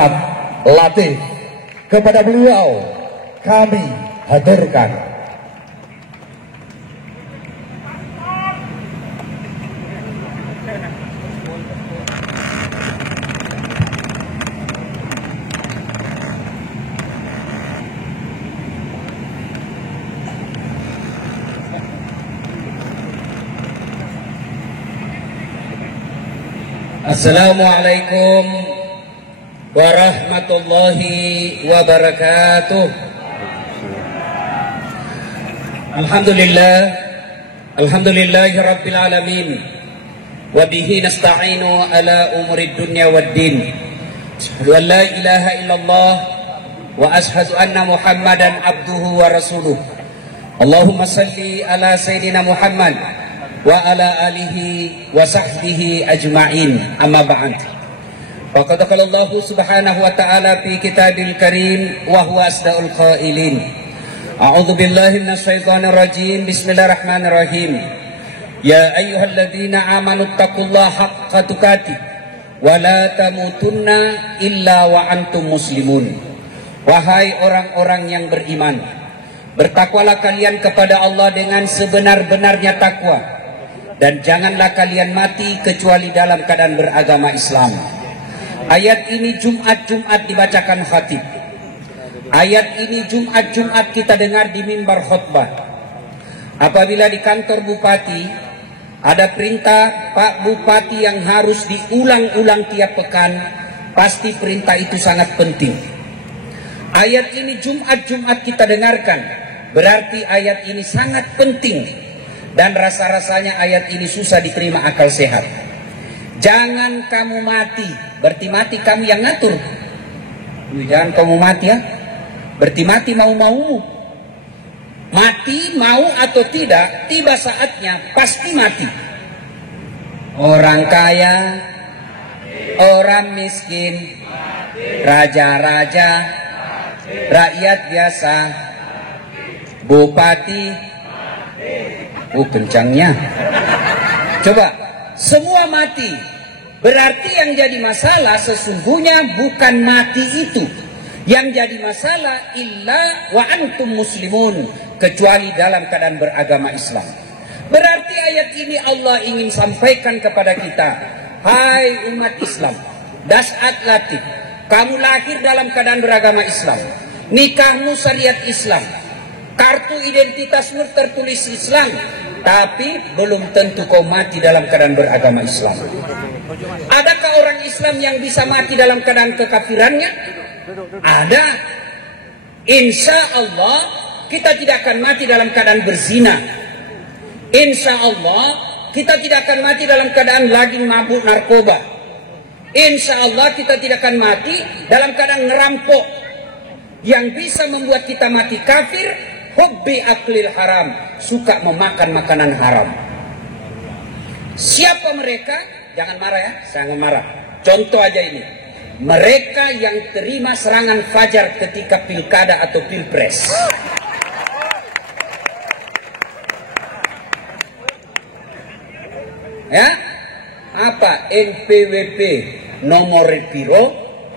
Latif, kepada beliau kami haturkan. Assalamualaikum warahmatullahi wabarakatuh. Alhamdulillahi rabbil alamin. Wa bihi nasta'inu ala umurid dunya waddin. Asyhadu an la ilaha illallah wa ashhadu anna Muhammadan abduhu wa rasuluh. Allahumma salli ala sayyidina Muhammad wa ala alihi wa sahbihi ajma'in, amma ba'd. Faqad qala Allah subhanahu wa ta'ala fi kitabil karim wa huwa asdaqul qailin. A'udzu billahi minasy syaithanir rajim. Bismillahirrahmanirrahim. Ya ayyuhalladzina amanu taqullaha haqqa tuqatih wa la tamutunna illa wa antum muslimun. Wahai orang-orang yang beriman, bertakwalah kalian kepada Allah dengan sebenar-benarnya takwa, dan janganlah kalian mati kecuali dalam keadaan beragama Islam. Ayat ini Jumat dibacakan khatib. Ayat ini Jumat kita dengar di mimbar khutbah. Apabila di kantor bupati ada perintah Pak Bupati yang harus diulang-ulang tiap pekan, pasti perintah itu sangat penting. Ayat ini Jumat kita dengarkan, berarti ayat ini sangat penting. Dan rasa-rasanya ayat ini susah diterima akal sehat. Jangan kamu mati, berarti mati kami yang ngatur. Jangan kamu mati ya, berarti mati mau-maumu. Mati mau atau tidak, tiba saatnya pasti mati. Orang kaya, orang miskin, raja-raja, rakyat biasa, bupati, kencangnya. Coba, semua mati. Berarti yang jadi masalah sesungguhnya bukan mati itu. Yang jadi masalah illa wa antum muslimun, kecuali dalam keadaan beragama Islam. Berarti ayat ini Allah ingin sampaikan kepada kita, hai umat Islam, das'at latif, kamu lahir dalam keadaan beragama Islam, nikahmu syariat Islam, kartu identitasmu tertulis Islam, tapi belum tentu kau mati dalam keadaan beragama Islam. Adakah orang Islam yang bisa mati dalam keadaan kekafirannya? Ada. Insya Allah kita tidak akan mati dalam keadaan berzina. Insya Allah kita tidak akan mati dalam keadaan lagi mabuk narkoba. Insya Allah kita tidak akan mati dalam keadaan ngerampok. Yang bisa membuat kita mati kafir, hubbi aklil haram, suka memakan makanan haram. Siapa mereka? Jangan marah ya, jangan marah. Contoh aja ini, mereka yang terima serangan fajar ketika pilkada atau pilpres. Ya, apa? NPWP nomor piro,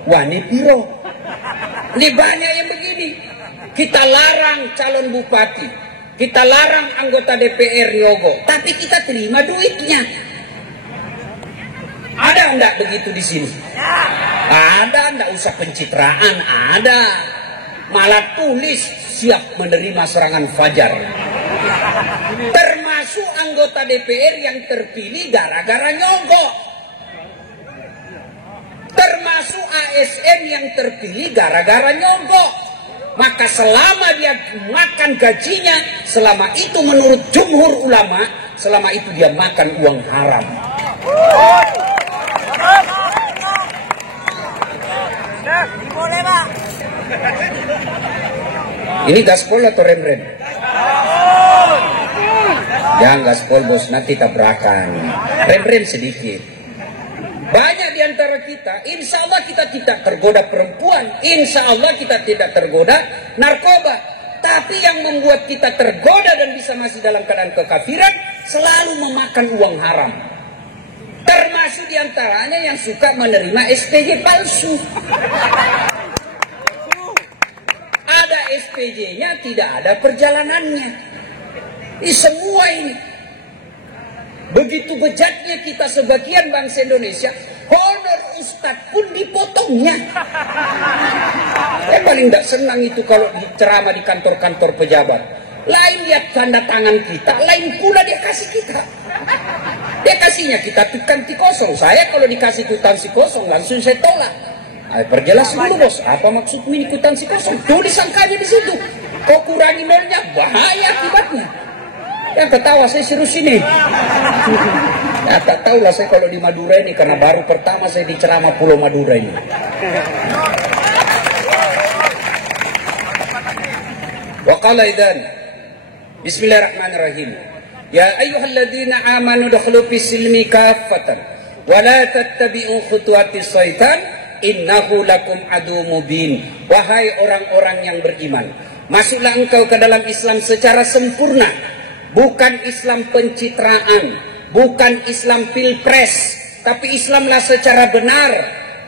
wani piro. Ini banyak yang begini. Kita larang calon bupati, kita larang anggota DPR nyogok, tapi kita terima duitnya. Ada enggak begitu di sini? Ada, enggak usah pencitraan, ada. Malah tulis siap menerima serangan fajar. Termasuk anggota DPR yang terpilih gara-gara nyogok. Termasuk ASN yang terpilih gara-gara nyogok. Maka selama dia makan gajinya, selama itu menurut jumhur ulama, selama itu dia makan uang haram. Ini gaspol atau rem-rem? Jangan gaspol bos, nanti tabrakan. Rem-rem sedikit. Banyak di antara kita, insya Allah kita tidak tergoda perempuan, insya Allah kita tidak tergoda narkoba. Tapi yang membuat kita tergoda dan bisa masih dalam keadaan kekafiran, selalu memakan uang haram. Termasuk diantaranya yang suka menerima SPG palsu. Ada SPG-nya, tidak ada perjalanannya. Ini semua ini. Begitu bejatnya kita sebagian bangsa Indonesia, honor ustadz pun dipotongnya. Saya paling tidak senang itu kalau ceramah di kantor-kantor pejabat. Lain lihat tanda tangan kita, lain pula dia kasih kita. Dia kasihnya kita tukansi kosong. Saya kalau dikasih tukansi kosong langsung saya tolak. Perjelas dulu bos, apa maksud ini kutansi kosong? Tulis angkanya di situ. Kau kurangi nolnya, bahaya akibatnya. Yang ketawa saya suruh sini. Ya tak tahulah saya kalau di Madura ini, karena baru pertama saya di ceramah Pulau Madura ini. Wa qala idzan Bismillahirrahmanirrahim. Ya ayyuhalladzina amanu dakhulu fis silmi kaffatan wa la tattabi'u khutuwatis syaitan innahu lakum adu mubin. Wahai orang-orang yang beriman, masuklah engkau ke dalam Islam secara sempurna, bukan Islam pencitraan, bukan Islam pilpres, tapi Islamlah secara benar.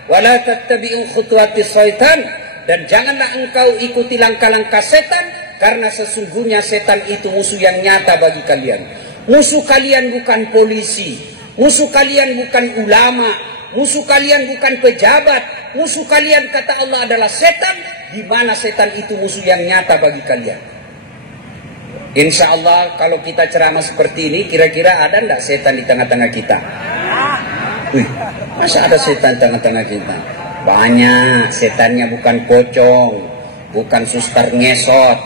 Wala tattabi'u khutuwatis syaitan, dan janganlah engkau ikuti langkah-langkah setan, karena sesungguhnya setan itu musuh yang nyata bagi kalian. Musuh kalian bukan polisi, musuh kalian bukan ulama, musuh kalian bukan pejabat, musuh kalian kata Allah adalah setan, di mana setan itu musuh yang nyata bagi kalian. Insya Allah kalau kita ceramah seperti ini, kira-kira ada enggak setan di tengah-tengah kita? Wih, masa ada setan di tengah-tengah kita? Banyak. Setannya bukan pocong, bukan suster ngesot,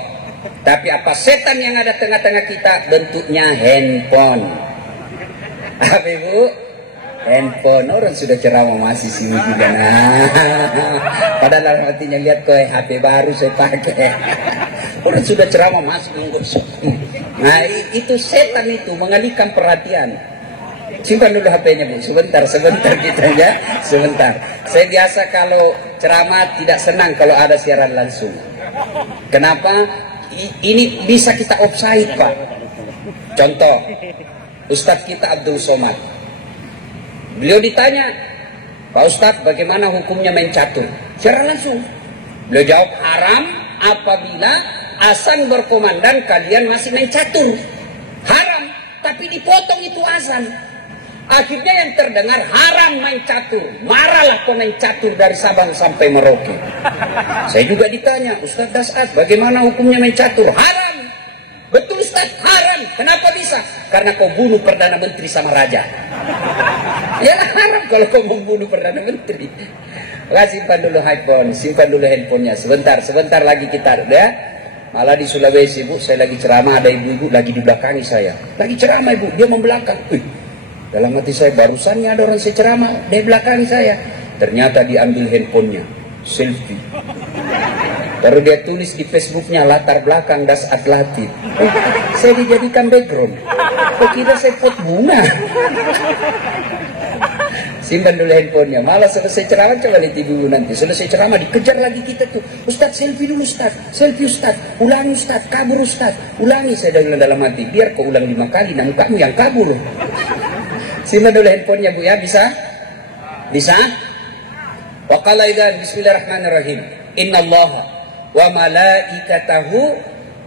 tapi apa setan yang ada tengah-tengah kita? Bentuknya handphone. Apa ibu? Handphone. Orang sudah ceramah masih sini juga. Nah, padahal hatinya lihat kok HP baru saya pakai. Orang sudah ceramah masih nunggu. Nah itu setan itu mengalihkan perhatian. Simpan dulu HP-nya Bu. Sebentar kita ya. Sebentar. Saya biasa kalau ceramah tidak senang kalau ada siaran langsung. Kenapa? Ini bisa kita offside Pak. Contoh, Ustadz kita Abdul Somad. Beliau ditanya, Pak Ustadz bagaimana hukumnya main catur? Secara langsung. Beliau jawab, haram apabila azan berkomandan kalian masih main catur. Haram, tapi dipotong itu azan. Akhirnya yang terdengar haram main catur. Marahlah pemain catur dari Sabang sampai Merauke. Saya juga ditanya, Ustaz Das'ad bagaimana hukumnya main catur? Haram. Betul Ustaz, haram. Kenapa bisa? Karena kau bunuh Perdana Menteri sama Raja. Ya haram kalau kau membunuh Perdana Menteri. Simpan dulu handphone, simpan dulu handphonenya. Sebentar lagi kita ya. Malah di Sulawesi Bu, saya lagi ceramah, ada ibu-ibu lagi di belakangi saya. Lagi ceramah Ibu, dia membelakang. Dalam hati saya, barusannya ada orang saya ceramah di belakang saya. Ternyata diambil handphonenya, selfie. Baru dia tulis di Facebooknya, latar belakang Das Atlatif. Saya dijadikan background. Kok kira saya pot bunga? Simpan dulu handphonenya. Malah selesai ceramah, coba lihat ibu nanti. Selesai ceramah dikejar lagi kita tuh. Ustaz selfie dulu Ustaz. Selfie Ustaz. Ulangi Ustaz. Kabur Ustaz. Ulangi. Saya bilang dalam hati. Biar kau ulang 5 kali. Namun kamu yang kabur. Simpan dulu handphonenya Bu ya. Bisa? Bisa? Wa qala idzan bismillahirrahmanirrahim. Innallaha wa malaikatahu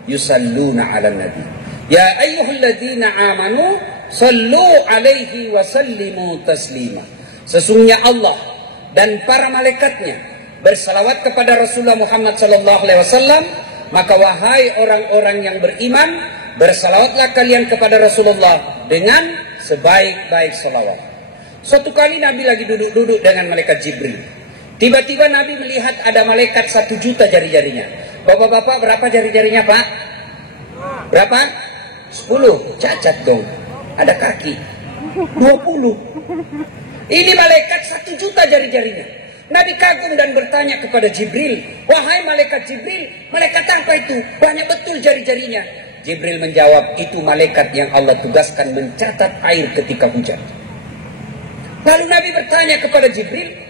yusalluna 'alan nabi. Ya ayyuhalladzina amanu sallu 'alaihi wa sallimu taslima. Sesungguhnya Allah dan para malaikatnya bersalawat kepada Rasulullah Muhammad sallallahu alaihi wasallam, maka wahai orang-orang yang beriman, bersalawatlah kalian kepada Rasulullah dengan sebaik-baik salawat. Suatu kali Nabi lagi duduk-duduk dengan malaikat Jibril. Tiba-tiba Nabi melihat ada malaikat 1 juta jari-jarinya. Bapak-bapak berapa jari-jarinya Pak? Berapa? 10. Cacat dong. Ada kaki 20. Ini malaikat 1 juta jari-jarinya. Nabi kagum dan bertanya kepada Jibril, wahai malaikat Jibril, malaikat apa itu? Banyak betul jari-jarinya. Jibril menjawab, itu malaikat yang Allah tugaskan mencatat air ketika hujan. Lalu Nabi bertanya kepada Jibril,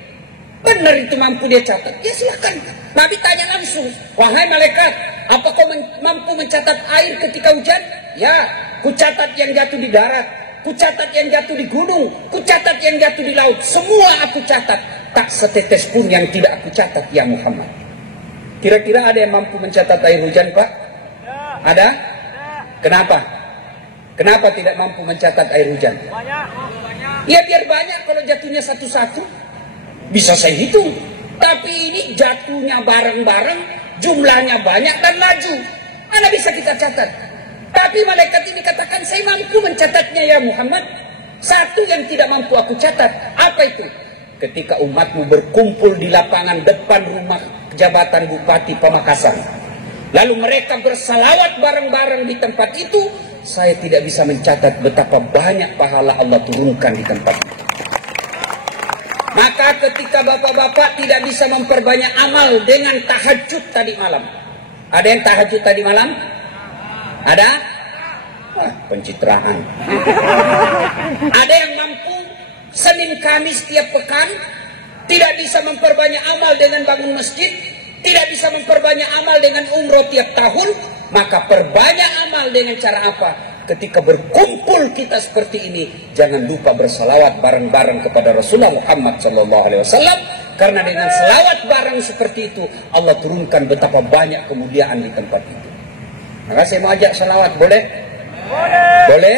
benar itu mampu dia catat? Ya silakan. Nabi tanya langsung, wahai malaikat, apa kau mampu mencatat air ketika hujan? Ya, ku catat yang jatuh di darat, Kucatat yang jatuh di gunung, kucatat yang jatuh di laut, semua aku catat. Tak setetes pun yang tidak aku catat ya Muhammad. Kira-kira ada yang mampu mencatat air hujan, Pak? Ada? Kenapa? Kenapa tidak mampu mencatat air hujan? Ya biar banyak, kalau jatuhnya satu-satu bisa saya hitung. Tapi ini jatuhnya bareng-bareng, jumlahnya banyak dan maju. Mana bisa kita catat? Tapi malaikat ini katakan, saya mampu mencatatnya ya Muhammad. Satu yang tidak mampu aku catat, apa itu? Ketika umatmu berkumpul di lapangan depan rumah jabatan Bupati Pamekasan, lalu mereka bersalawat bareng-bareng di tempat itu, saya tidak bisa mencatat betapa banyak pahala Allah turunkan di tempat itu. Maka ketika bapak-bapak tidak bisa memperbanyak amal dengan tahajud tadi malam. Ada yang tahajud tadi malam? Ada? Wah, pencitraan. Ada yang mampu Senin Kamis tiap pekan, tidak bisa memperbanyak amal dengan bangun masjid, tidak bisa memperbanyak amal dengan umroh tiap tahun, maka perbanyak amal dengan cara apa? Ketika berkumpul kita seperti ini, jangan lupa bersalawat bareng-bareng kepada Rasulullah Muhammad SAW, karena dengan salawat bareng seperti itu, Allah turunkan betapa banyak kemuliaan di tempat itu. Maka saya mau ajak salawat, boleh? Boleh?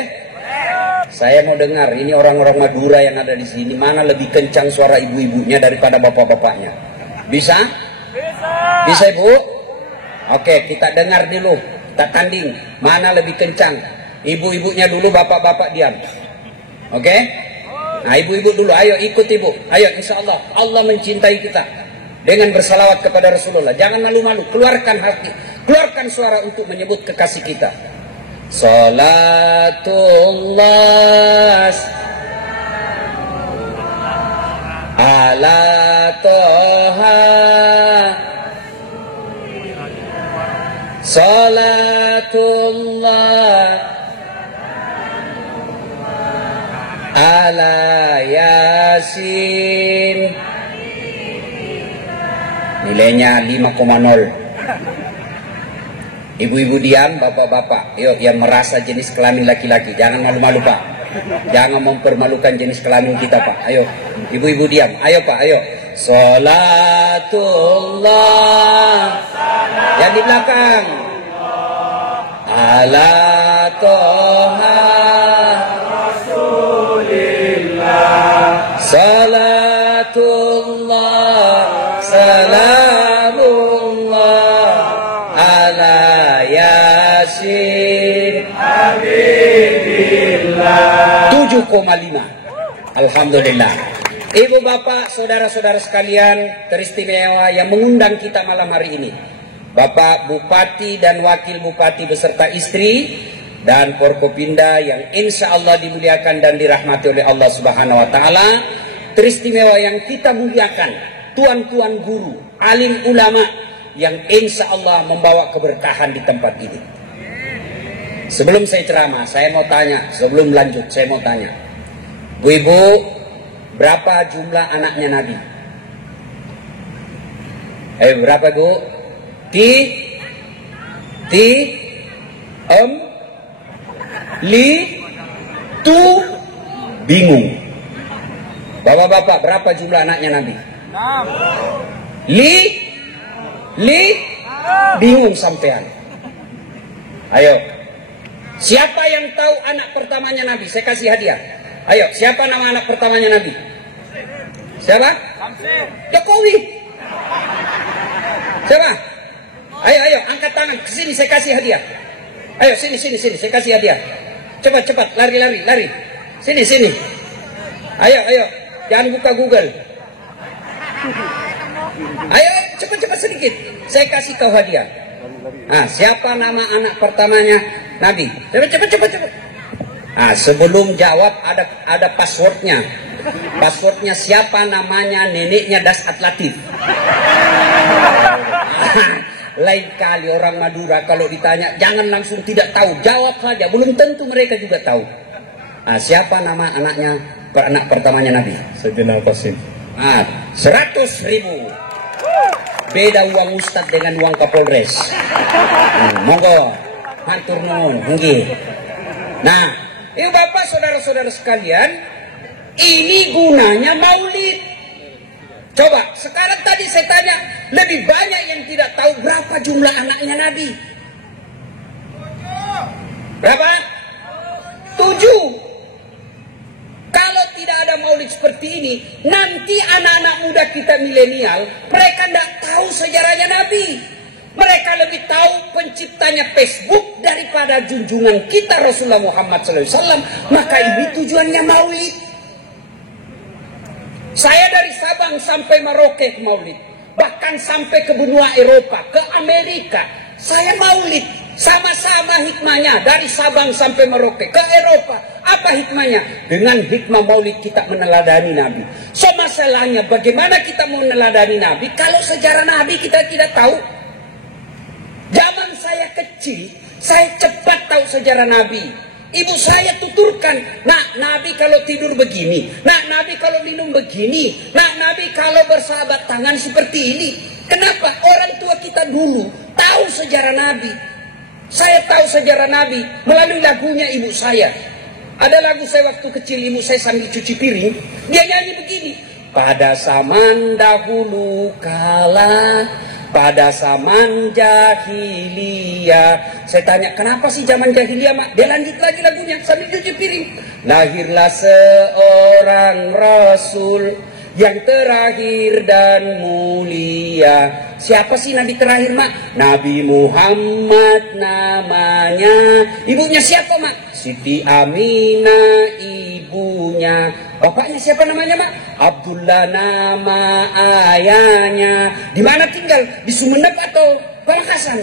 Saya mau dengar, ini orang-orang Madura yang ada di sini, mana lebih kencang suara ibu-ibunya daripada bapak-bapaknya? Bisa? Bisa Ibu? Oke, kita dengar dulu, kita tanding, mana lebih kencang? Ibu-ibunya dulu, bapak-bapak diam. Oke? Nah, ibu-ibu dulu, ayo ikut ibu. Ayo, insya Allah, Allah mencintai kita dengan bersalawat kepada Rasulullah. Jangan malu-malu, keluarkan hati, keluarkan suara untuk menyebut kekasih kita. Salatullah ala toha, salatullah ala Yasin. Nilainya 5,0. Ibu-ibu diam, bapak-bapak, yuk yang merasa jenis kelamin laki-laki, jangan malu-malu Pak, jangan mempermalukan jenis kelamin kita Pak. Ayo, ibu-ibu diam, ayo Pak, ayo. Salatullah, yang di belakang, ala toha Rasulillah, salatullah, salamullah ala Yasin Habibillah. 7,5. Alhamdulillah. Ibu bapak, saudara-saudara sekalian teristimewa yang mengundang kita malam hari ini, Bapak Bupati dan Wakil Bupati beserta istri dan Forkopimda yang insya Allah dimuliakan dan dirahmati oleh Allah Subhanahu Wa Taala. Teristimewa yang kita muliakan, tuan-tuan guru, alim ulama yang insya Allah membawa keberkahan di tempat ini. Sebelum saya ceramah, saya mau tanya, sebelum lanjut, saya mau tanya, Bu Ibu, berapa jumlah anaknya Nabi? Berapa Bu? Bingung. Bapak-bapak, berapa jumlah anaknya Nabi? 6. Bingung sampean. Ayo. Siapa yang tahu anak pertamanya Nabi? Saya kasih hadiah. Ayo, siapa nama anak pertamanya Nabi? Siapa? Jokowi. Siapa? Ayo, angkat tangan. Kesini saya kasih hadiah. Ayo, sini, saya kasih hadiah. Cepat, lari. Sini. Ayo. Jangan buka Google. Ayo, cepat sedikit. Saya kasih kau hadiah. Nah, siapa nama anak pertamanya Nabi? Cepat. Nah, sebelum jawab ada passwordnya. Passwordnya siapa namanya neneknya Dasat Latif. Lain kali orang Madura kalau ditanya jangan langsung tidak tahu, jawab saja. Belum tentu mereka juga tahu. Nah, siapa nama anak pertamanya Nabi? Sayyidina Qasim. 100.000. Beda uang Ustadz dengan uang Kapolres. Monggo, matur nuwun, nggih. Nah, Ibu bapak, saudara-saudara sekalian, ini gunanya maulid. Coba, sekarang tadi saya tanya, lebih banyak yang tidak tahu berapa jumlah anaknya Nabi. Berapa? 7. Kalau tidak ada maulid seperti ini, nanti anak-anak muda kita milenial, mereka tidak tahu sejarahnya Nabi. Mereka lebih tahu penciptanya Facebook daripada junjungan kita Rasulullah Muhammad SAW. Maka ini tujuannya maulid. Saya dari Sabang sampai Merauke maulid. Bahkan sampai ke benua Eropa, ke Amerika. Saya maulid. Sama-sama hikmahnya. Dari Sabang sampai Merauke, ke Eropa. Apa hikmahnya? Dengan hikmah maulid kita meneladani Nabi. So masalahnya bagaimana kita mau meneladani Nabi kalau sejarah Nabi kita tidak tahu? Zaman saya kecil, saya cepat tahu sejarah Nabi. Ibu saya tuturkan, nak Nabi kalau tidur begini, nak Nabi kalau minum begini, nak Nabi kalau bersahabat tangan seperti ini. Kenapa? Orang tua kita dulu tahu sejarah Nabi. Saya tahu sejarah Nabi melalui lagunya ibu saya. Ada lagu saya waktu kecil, ibu saya sambil cuci piring, dia nyanyi begini. Pada zaman dahulu kala, pada zaman jahiliyah. Saya tanya, kenapa sih zaman jahiliyah, Mak? Dia lanjut lagi lagunya sambil cuci piring. Lahirlah seorang Rasul yang terakhir dan mulia. Siapa sih Nabi terakhir, Mak? Nabi Muhammad namanya. Ibunya siapa, Mak? Siti Aminah ibunya. Bapaknya siapa namanya, Mak? Abdullah nama ayahnya. Di mana tinggal? Di Sumeneb atau Pamekasan?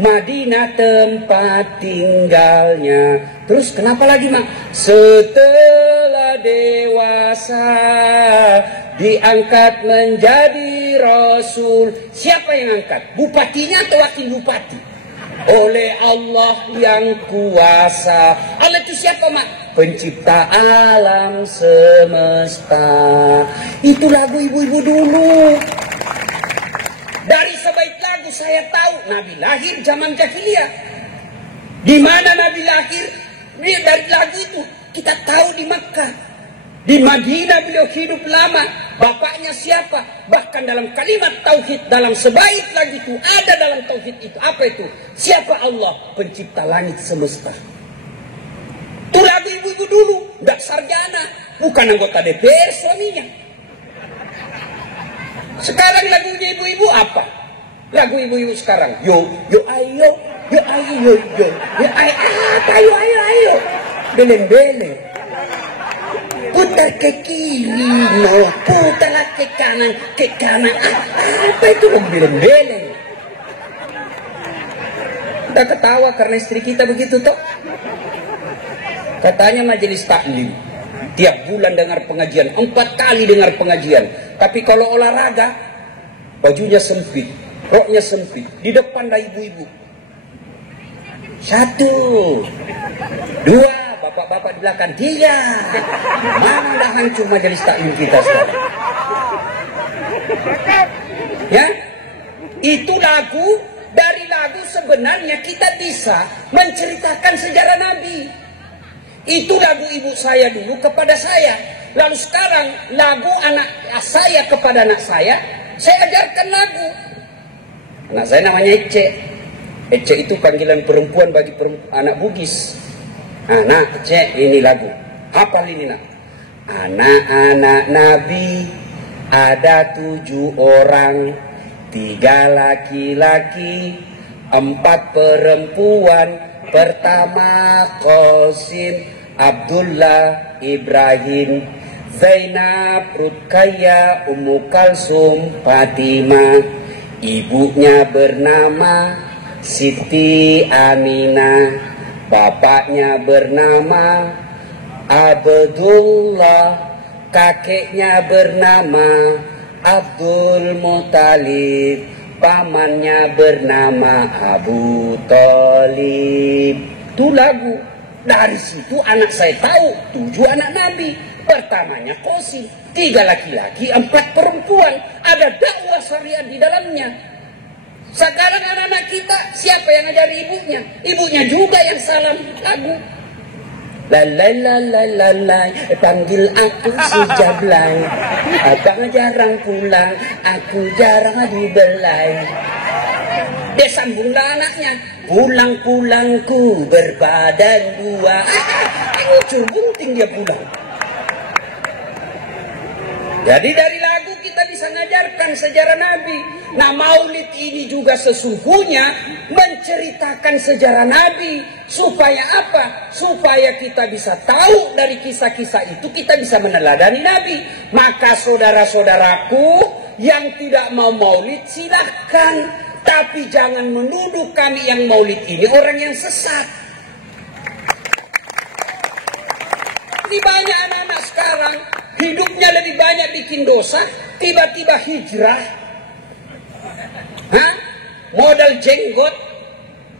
Madinah tempat tinggalnya. Terus kenapa lagi, Mak? Setelah dewasa diangkat menjadi Rasul. Siapa yang angkat? Bupatinya atau wakil bupati? Oleh Allah yang kuasa. Allah itu siapa, Mak? Pencipta alam semesta. Itu lagu ibu-ibu dulu. Dari sebaik lagu saya tahu Nabi lahir zaman jahiliyah. Di mana Nabi lahir? Dari lagu itu kita tahu di Makkah. Di Madinah beliau hidup lama. Bapaknya siapa? Bahkan dalam kalimat tauhid, dalam sebaik lagu itu ada dalam tauhid itu. Apa itu? Siapa Allah? Pencipta langit semesta. Itu lagu ibu-ibu dulu. Tidak sarjana. Bukan anggota DPR suaminya. Sekarang lagunya ibu-ibu apa? Lagu ibu-ibu sekarang. Yo, yo ayo. Yo ayo, yo, yo. Yo ayo, apa? Yo ayo, ayo. Beleng-beleng. Putar ke kiri, no. Putarlah ke kanan, ke kanan. Apa itu beleng-beleng? Kita ketawa karena istri kita begitu toh. Katanya majelis taklim tiap bulan dengar pengajian, 4 kali dengar pengajian. Tapi kalau olahraga bajunya sempit, roknya sempit, di depan ada ibu-ibu. 1, 2, bapak-bapak di belakang. 3. Mana dah hancur majelis taklim kita sekarang? Ya, itu lagu. Dari lagu sebenarnya kita bisa menceritakan sejarah Nabi. Itu lagu ibu saya dulu kepada saya. Lalu sekarang lagu anak saya kepada anak saya ajarkan lagu. Anak saya namanya Ece. Ece itu panggilan perempuan bagi anak Bugis. Anak Ece, ini lagu. Hafal ini, nak. Anak-anak Nabi ada 7 orang, 3 laki-laki, 4 perempuan. Pertama Qasim, Abdullah, Ibrahim, Zainab, Ruqayyah, Ummu Kalsum, Fatimah. Ibunya bernama Siti Aminah, bapaknya bernama Abdullah, kakeknya bernama Abdul Muttalib, pamannya bernama Abu Thalib. Itu lagu. Dari situ anak saya tahu 7 anak Nabi. Pertamanya Qasim, 3 laki-laki, 4 perempuan. Ada dakwah syariat di dalamnya. Sekarang anak-anak kita siapa yang ngajari ibunya? Ibunya juga yang salah lagu. Lalai, panggil aku si Jablay. Abang jarang pulang, aku jarang dibelai. Dia sambung ke anaknya, pulang-pulangku berbadan dua. Muncul bunting dia pulang. Jadi dari lagu kita bisa mengajarkan sejarah Nabi. Nah, maulid ini juga sesungguhnya menceritakan sejarah Nabi. Supaya apa? Supaya kita bisa tahu dari kisah-kisah itu, kita bisa meneladani Nabi. Maka saudara-saudaraku yang tidak mau maulid silahkan. Tapi jangan menuduh kami yang maulid ini orang yang sesat. Ini banyak anak-anak sekarang hidupnya lebih banyak bikin dosa, tiba-tiba hijrah. Modal jenggot,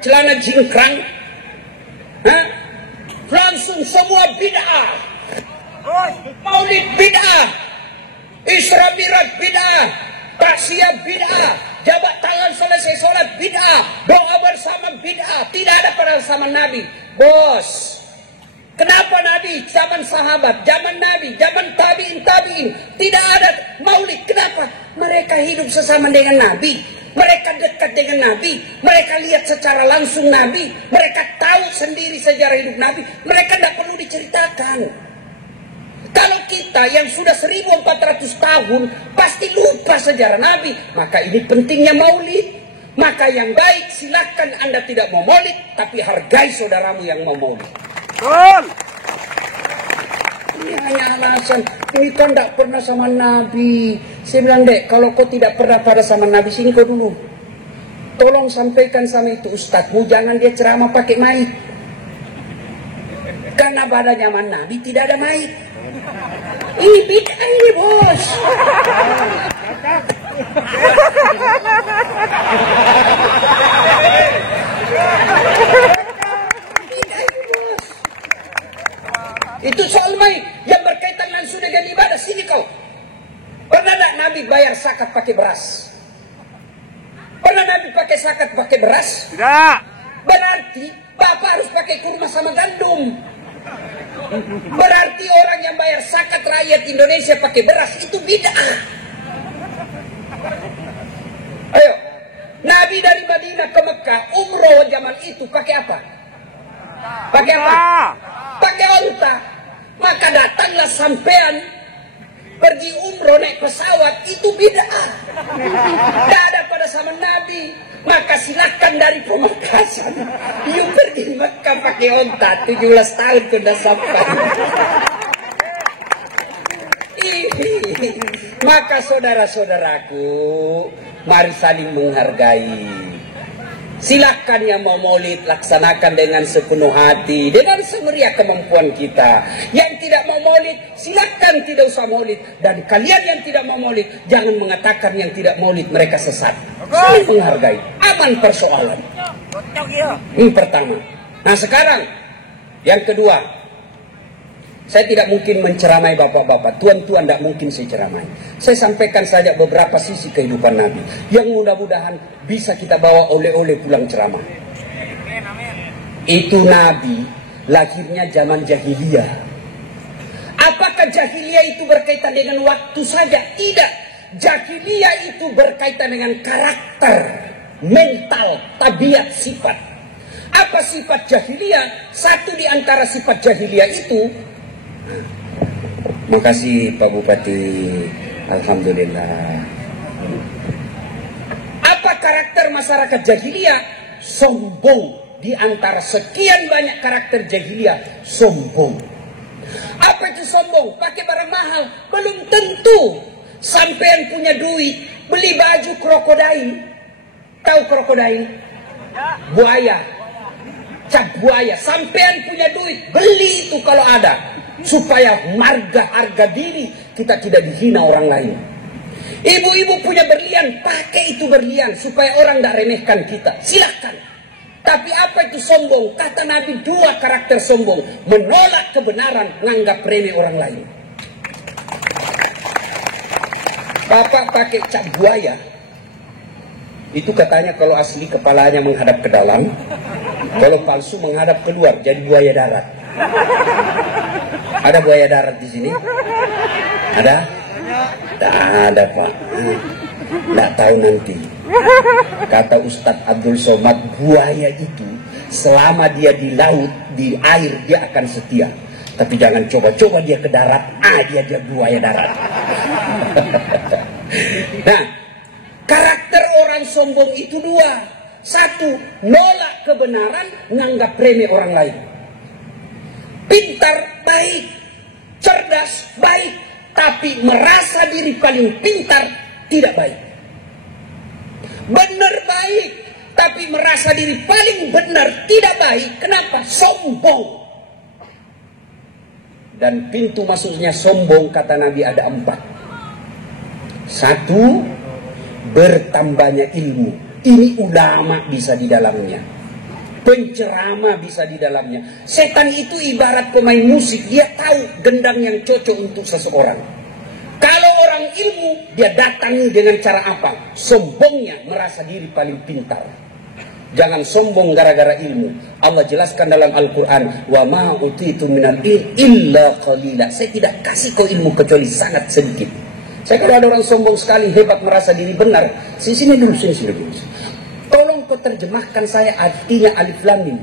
celana jingkrang. Langsung semua bid'ah. Maulid bid'ah. Isra Mi'raj bid'ah. Taksiyah bid'ah. Jabat tangan selesai sholat bid'ah. Doa bersama bid'ah. Tidak ada pada zaman Nabi. Bos, kenapa Nabi, zaman sahabat, zaman Nabi, zaman tabi'in tidak ada maulid? Kenapa? Mereka hidup sesama dengan Nabi. Mereka dekat dengan Nabi. Mereka lihat secara langsung Nabi. Mereka tahu sendiri sejarah hidup Nabi. Mereka tidak perlu diceritakan. Kalau kita yang sudah 1400 tahun pasti lupa sejarah Nabi. Maka ini pentingnya maulid. Maka yang baik silakan Anda tidak mau maulid, tapi hargai saudaramu yang mau maulid. Ini hanya alasan, ini kan tidak pernah sama Nabi. Saya bilang, dek, kalau kau tidak pernah pada sama Nabi, sini kau dulu. Tolong sampaikan sama itu ustadzmu, jangan dia ceramah pakai mic. Karena pada zaman Nabi tidak ada mic. Ini bid'ah ini, bos. Itu soal mic yang berkaitan langsung dengan ibadah. Sini kau. Pernah tak Nabi bayar zakat pakai beras? Pernah Nabi pakai zakat pakai beras? Tidak. Berarti Bapak harus pakai kurma sama gandum. Berarti orang yang bayar zakat rakyat Indonesia pakai beras itu bid'ah. Ayo, Nabi dari Madinah ke Mekah umroh zaman itu pakai apa? Pakai apa? Pakai onta. Maka datanglah sampean pergi umroh naik pesawat, itu bid'ah. Tidak ada pada zaman Nabi. Maka silakan dari Pemekasan you pergi Mekah pakai onta. 17 tahun sudah sampai. Maka saudara-saudaraku, mari saling menghargai. Silakan yang mau maulid laksanakan dengan sepenuh hati, dengan semeriah kemampuan kita. Yang tidak mau maulid silakan tidak usah maulid. Dan kalian yang tidak mau maulid jangan mengatakan yang tidak maulid mereka sesat. Saling menghargai, aman persoalan. Ini pertama. Nah sekarang yang kedua, saya tidak mungkin menceramai bapak-bapak, tuan-tuan tidak mungkin saya ceramai. Saya sampaikan saja beberapa sisi kehidupan Nabi yang mudah-mudahan bisa kita bawa oleh-oleh pulang ceramah. Itu Nabi lahirnya zaman jahiliyah. Apakah jahiliyah itu berkaitan dengan waktu saja? Tidak. Jahiliyah itu berkaitan dengan karakter, mental, tabiat, sifat. Apa sifat jahiliyah? Satu di antara sifat jahiliyah itu, makasih Pak Bupati, alhamdulillah. Apa karakter masyarakat jahiliyah? Sombong. Di antara sekian banyak karakter jahiliyah, sombong. Apa itu sombong? Pakai barang mahal. Belum tentu sampean punya duit beli baju krokodil. Tahu krokodil? Buaya. Cap buaya. Sampean punya duit, beli itu kalau ada. Supaya harga diri kita tidak dihina orang lain. Ibu-ibu punya berlian, pakai itu berlian supaya orang tidak remehkan kita. Silakan. Tapi apa itu sombong? Kata Nabi, dua karakter sombong: menolak kebenaran, menganggap remeh orang lain. Bapak pakai cap buaya, itu katanya kalau asli kepalanya menghadap ke dalam, kalau palsu menghadap keluar, jadi buaya darat. Ada buaya darat di sini? Ada? Tak ada, Pak. Nggak tahu nanti. Kata Ustadz Abdul Somad, buaya itu selama dia di laut, di air, dia akan setia. Tapi jangan coba-coba dia ke darat, dia buaya darat. Nah, karakter orang sombong itu dua. Satu, nolak kebenaran, nganggap remeh orang lain. Pintar, baik. Cerdas, baik. Tapi merasa diri paling pintar, tidak baik. Benar, baik. Tapi merasa diri paling benar, tidak baik. Kenapa? Sombong. Dan pintu masuknya sombong, kata Nabi, ada 4. Satu, bertambahnya ilmu. Ini ulama bisa di dalamnya. Penceramah bisa di dalamnya. Setan itu ibarat pemain musik. Dia tahu gendang yang cocok untuk seseorang. Kalau orang ilmu, dia datangi dengan cara apa? Sombongnya, merasa diri paling pintar. Jangan sombong gara-gara ilmu. Allah jelaskan dalam Al-Quran, wa ma utitu minal ilmi illa qalila. Saya tidak kasih kau ilmu kecuali sangat sedikit. Saya kalau ada orang sombong sekali, hebat, merasa diri benar, sini dulu. Tolong kau terjemahkan saya artinya alif lam mim.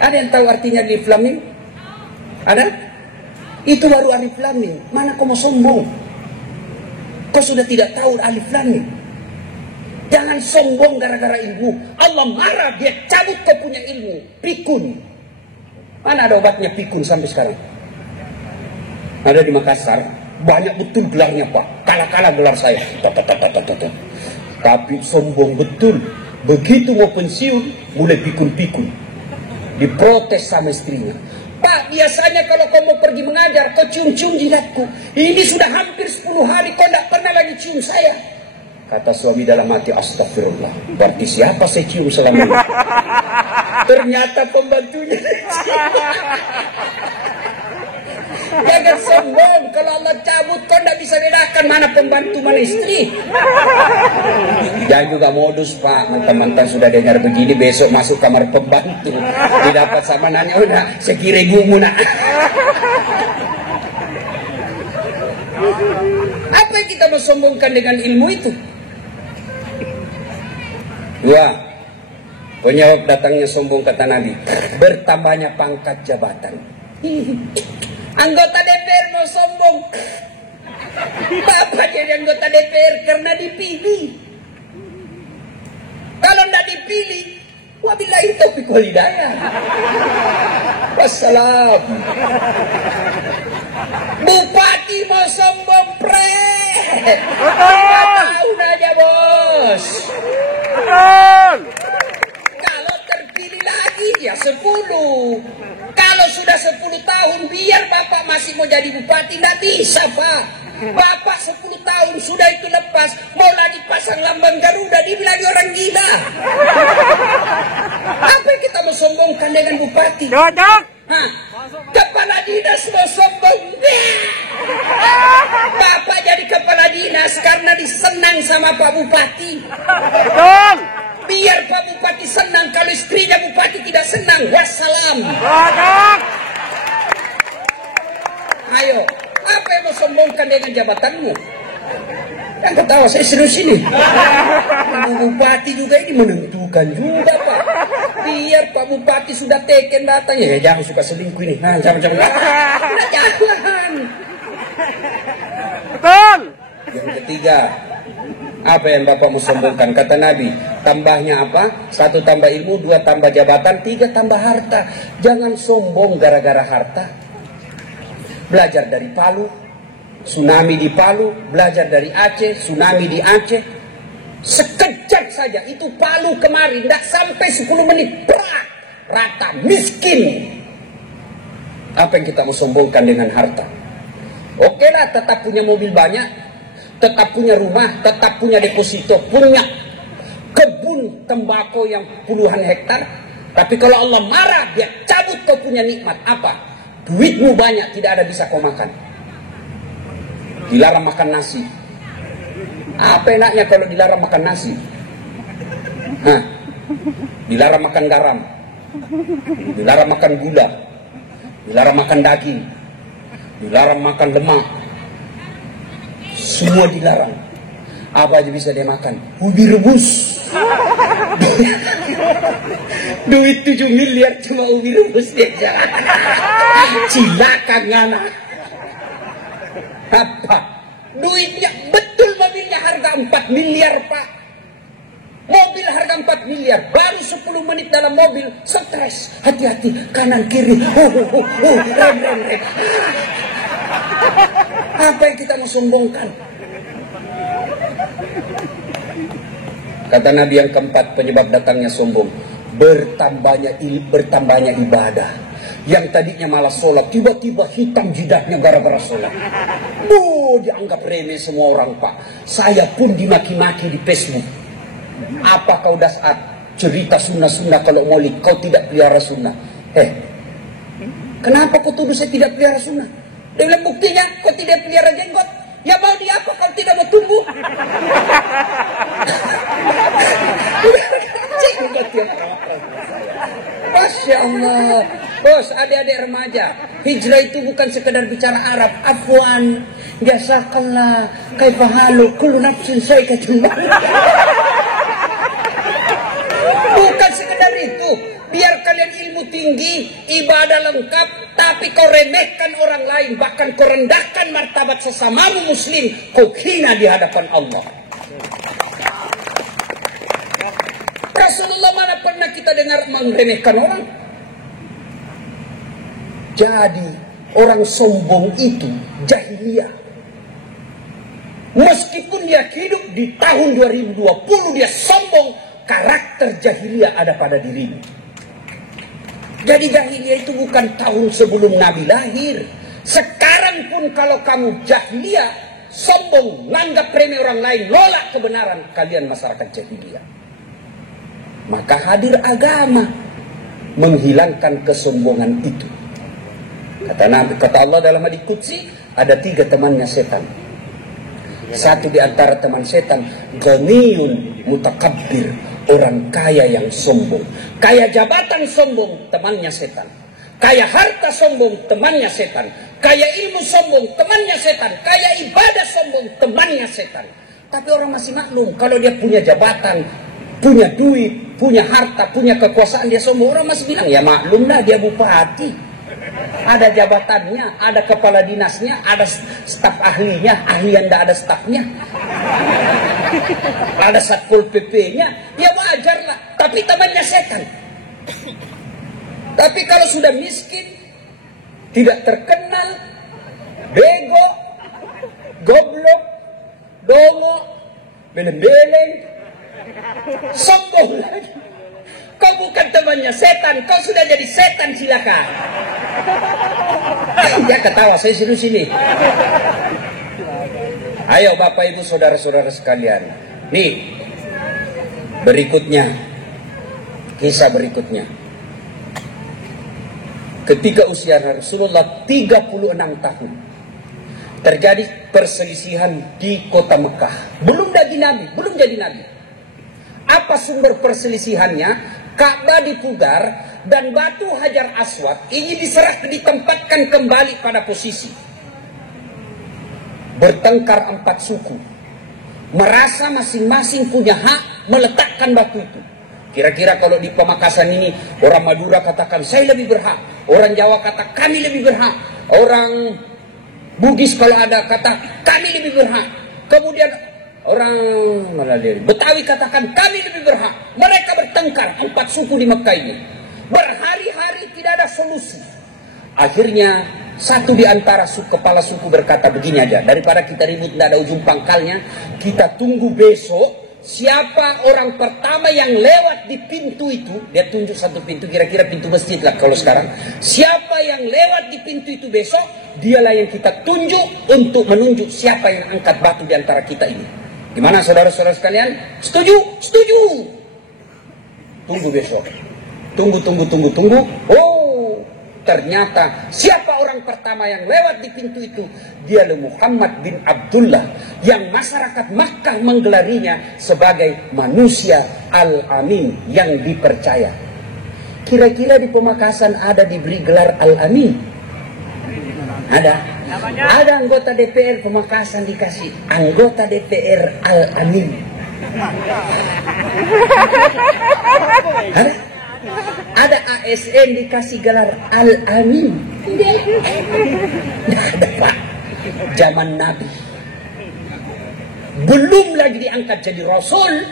Ada yang tahu artinya alif lam mim? Ada? Itu baru alif lam mim. Mana kau mau sombong? Kau sudah tidak tahu alif lam mim. Jangan sombong gara-gara ilmu. Allah marah, dia cabut kau punya ilmu. Pikun. Mana ada obatnya pikun sampai sekarang? Ada di Makassar. Banyak betul gelarnya, Pak. Kalah-kalah gelar saya. Tapi sombong betul. Begitu mau pensiun, mulai pikun-pikun. Diprotes sama istrinya. Pak, biasanya kalau kau mau pergi mengajar, kau cium-cium jidatku. Ini sudah hampir 10 hari, kau tidak pernah lagi cium saya. Kata suami dalam hati, astagfirullah. Berarti siapa saya cium selama ini? Ternyata pembantunya. Jangan sombong. Kalau Allah cabut, kau tidak bisa bedakan mana pembantu, mana istri. Jangan juga modus, Pak. Mantan-mantan sudah dengar begini, besok masuk kamar pembantu. Didapat sama nanya, udah sekira ibumu nak. Apa yang kita mau sombongkan dengan ilmu itu? 2. Penyebab datangnya sombong, kata Nabi, bertambahnya pangkat jabatan. Anggota DPR mau sombong. Bapak jadi anggota DPR karena dipilih. Kalau tidak dipilih, wabillahi taufiq wal hidayah. Wassalam. Bupati mau sombong, pret. 5 tahun aja, bos. Betul. Kalau terpilih lagi, ya 10. Kalau sudah 10 tahun, biar Bapak masih mau jadi bupati, tidak bisa, Pak. Bapak 10 tahun sudah itu lepas, mau lagi pasang lambang Garuda, dibilang orang gila. Apa yang kita mau sombongkan dengan bupati? Cocok. Kepala dinas mau sombong. Bapak jadi kepala dinas karena disenang sama Pak Bupati. Betul. Biar Pak Bupati senang, kalau istrinya Bupati tidak senang, wassalam. Cocok. Ayo, apa yang mau sombongkan dengan jabatanmu? Yang ketawa, saya serius ini. Ibu Bupati juga ini menentukan juga, Pak. Biar Pak Bupati sudah teken datang, ya jangan suka selingkuh ini. Nah, jangan. Betul. Yang ketiga, apa yang Bapak mau sombongkan? Kata Nabi, tambahnya apa? 1 tambah ilmu, 2 tambah jabatan, 3 tambah harta. Jangan sombong gara-gara harta. Belajar dari Palu, tsunami di Palu, belajar dari Aceh, tsunami di Aceh. Sekejap saja, itu Palu kemarin, tidak sampai 10 menit, berat, rata, miskin. Apa yang kita mau sombongkan dengan harta? Oke lah, tetap punya mobil banyak, tetap punya rumah, tetap punya deposito, punya kebun tembakau yang puluhan hektar. Tapi kalau Allah marah, dia cabut kau punya nikmat. Apa? Duitmu banyak, tidak ada bisa kau makan. Dilarang makan nasi. Apa enaknya kalau dilarang makan nasi? Dilarang makan garam. Dilarang makan gula, dilarang makan daging, dilarang makan lemak. Semua dilarang. Apa aja bisa dia makan? Ubi rebus. Duit 7 miliar cuma ubi rebus dia jalan. Cilakan anak. Apa? Duitnya betul, mobilnya harga 4 miliar Pak. Mobil harga 4 miliar. Baru 10 menit dalam mobil stres. Hati-hati kanan kiri. Rem. Apa yang kita mau sombongkan? Kata Nabi yang keempat penyebab datangnya sombong, bertambahnya ibadah. Yang tadinya malah sholat, tiba-tiba hitam jidahnya gara-gara sholat. Dianggap remeh semua orang Pak. Saya pun dimaki-maki di Facebook. Apa kau dasar cerita sunnah-sunnah kalau maulid, kau tidak pelihara sunnah. Kenapa kau tuduh saya tidak pelihara sunnah? Dia bilang buktinya kau tidak pelihara jenggot. Ya mau di apa kalau tidak mau tumbuh? Masya Allah. Bos, adik-adik remaja, hijrah itu bukan sekedar bicara Arab. Afwan, jazakallah, kaifahalu, kullu nafsin sa'iqatun. Bukan sekedar itu. Biar kalian ilmu tinggi, ibadah lengkap, tapi kau remehkan orang lain, bahkan kau rendahkan martabat sesamamu muslim, kau hina di hadapan Allah. Rasulullah mana pernah kita dengar meremehkan orang? Jadi orang sombong itu jahiliyah. Meskipun dia hidup di tahun 2020, dia sombong, karakter jahiliyah ada pada dirinya. Jadi jahiliyah itu bukan tahun sebelum Nabi lahir. Sekarang pun kalau kamu jahiliyah, sombong, nganggap remeh orang lain, nolak kebenaran, kalian masyarakat jahiliyah. Maka hadir agama menghilangkan kesombongan itu. Kata Allah dalam hadits qudsi, ada 3 temannya setan. Satu di antara teman setan, ghaniyun mutakabbir, orang kaya yang sombong. Kaya jabatan sombong, temannya setan. Kaya harta sombong, temannya setan. Kaya ilmu sombong, temannya setan. Kaya ibadah sombong, temannya setan. Tapi orang masih maklum, kalau dia punya jabatan, punya duit, punya harta, punya kekuasaan, dia sombong. Orang masih bilang, ya maklum lah dia bupati. Ada jabatannya, ada kepala dinasnya, ada staf ahlinya, ahli yang tidak ada stafnya. Ada satpol PP-nya, ya wajar lah. Tapi temannya setan. Tapi kalau sudah miskin, tidak terkenal, bego, goblok, dongo, beleng-beleng, sombong lagi. Kau bukan temannya setan, kau sudah jadi setan, silakan. Dia ketawa, saya serius sini. Ayo Bapak Ibu saudara-saudara sekalian. Nih, berikutnya, kisah berikutnya. Ketika usia Rasulullah 36 tahun, terjadi perselisihan di kota Mekah. Belum jadi Nabi. Apa sumber perselisihannya? Ka'bah dipugar dan batu Hajar Aswad ini ditempatkan kembali pada posisi. Bertengkar 4 suku, merasa masing-masing punya hak meletakkan batu itu. Kira-kira kalau di Pamekasan ini, orang Madura katakan saya lebih berhak, orang Jawa kata kami lebih berhak, orang Bugis kalau ada kata kami lebih berhak, kemudian orang Betawi katakan kami lebih berhak. Mereka bertengkar 4 suku di Mekah ini. Berhari-hari tidak ada solusi. Akhirnya satu di antara kepala suku berkata begini aja, daripada kita ribut tidak ada ujung pangkalnya, kita tunggu besok siapa orang pertama yang lewat di pintu itu. Dia tunjuk satu pintu, kira-kira pintu masjid lah kalau sekarang. Siapa yang lewat di pintu itu besok, dialah yang kita tunjuk untuk menunjuk siapa yang angkat batu di antara kita ini. Gimana saudara-saudara sekalian? Setuju? Setuju. Tunggu besok. Tunggu. Oh, ternyata siapa orang pertama yang lewat di pintu itu? Dialah Muhammad bin Abdullah, yang masyarakat Makkah menggelarinya sebagai manusia al-amin, yang dipercaya. Kira-kira di Pemakasan ada diberi gelar Al-Amin? Ada? Ada anggota DPR Pemakasan dikasih anggota DPR Al-Amin? Ada? Ada ASN dikasih gelar Al-Amin? Tidak ada, Pak. Zaman Nabi. Belum lagi diangkat jadi Rasul,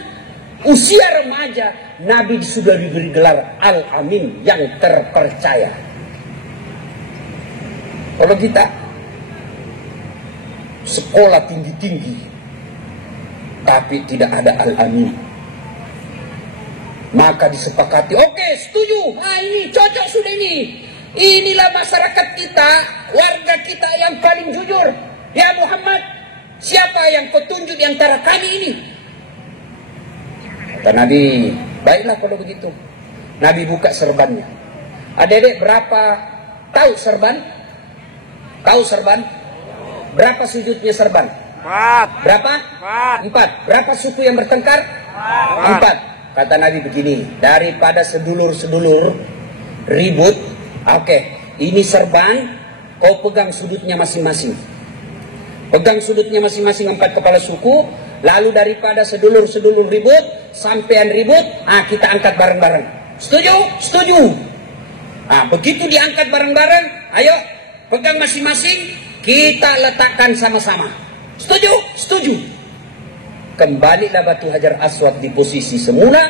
usia remaja, Nabi sudah diberi gelar Al-Amin, yang terpercaya. Kalau kita sekolah tinggi-tinggi, tapi tidak ada Al-Amin, maka disepakati, oke, setuju, nah ini cocok sudah ini. Inilah masyarakat kita, warga kita yang paling jujur. Ya Muhammad, siapa yang kau tunjuk di antara kami ini? Kata Nabi, baiklah kalau begitu. Nabi buka serbannya. Adik-adik, berapa tahu serban? Tahu serban? Berapa sudutnya serban? 4. Berapa? 4. 4. Berapa suku yang bertengkar? 4. Kata Nabi begini, daripada sedulur-sedulur ribut, oke, ini serban, kau pegang sudutnya masing-masing. Pegang sudutnya masing-masing 4 kepala suku, lalu daripada sedulur-sedulur ribut, sampean ribut, kita angkat bareng-bareng. Setuju? Setuju. Begitu diangkat bareng-bareng, ayo, pegang masing-masing, kita letakkan sama-sama. Setuju? Setuju. Kembalilah batu Hajar Aswad di posisi semula,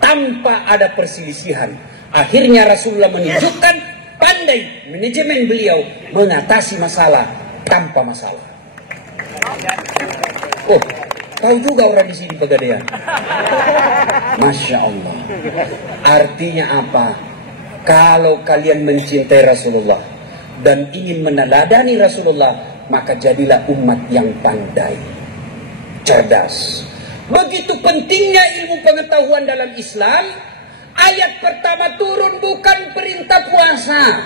tanpa ada perselisihan. Akhirnya Rasulullah menunjukkan pandai manajemen beliau mengatasi masalah tanpa masalah. Oh, tahu juga orang di sini Pegadaian. Masya Allah. Artinya apa? Kalau kalian mencintai Rasulullah dan ingin meneladani Rasulullah, maka jadilah umat yang pandai, cerdas. Begitu pentingnya ilmu pengetahuan dalam Islam. Ayat pertama turun bukan perintah puasa.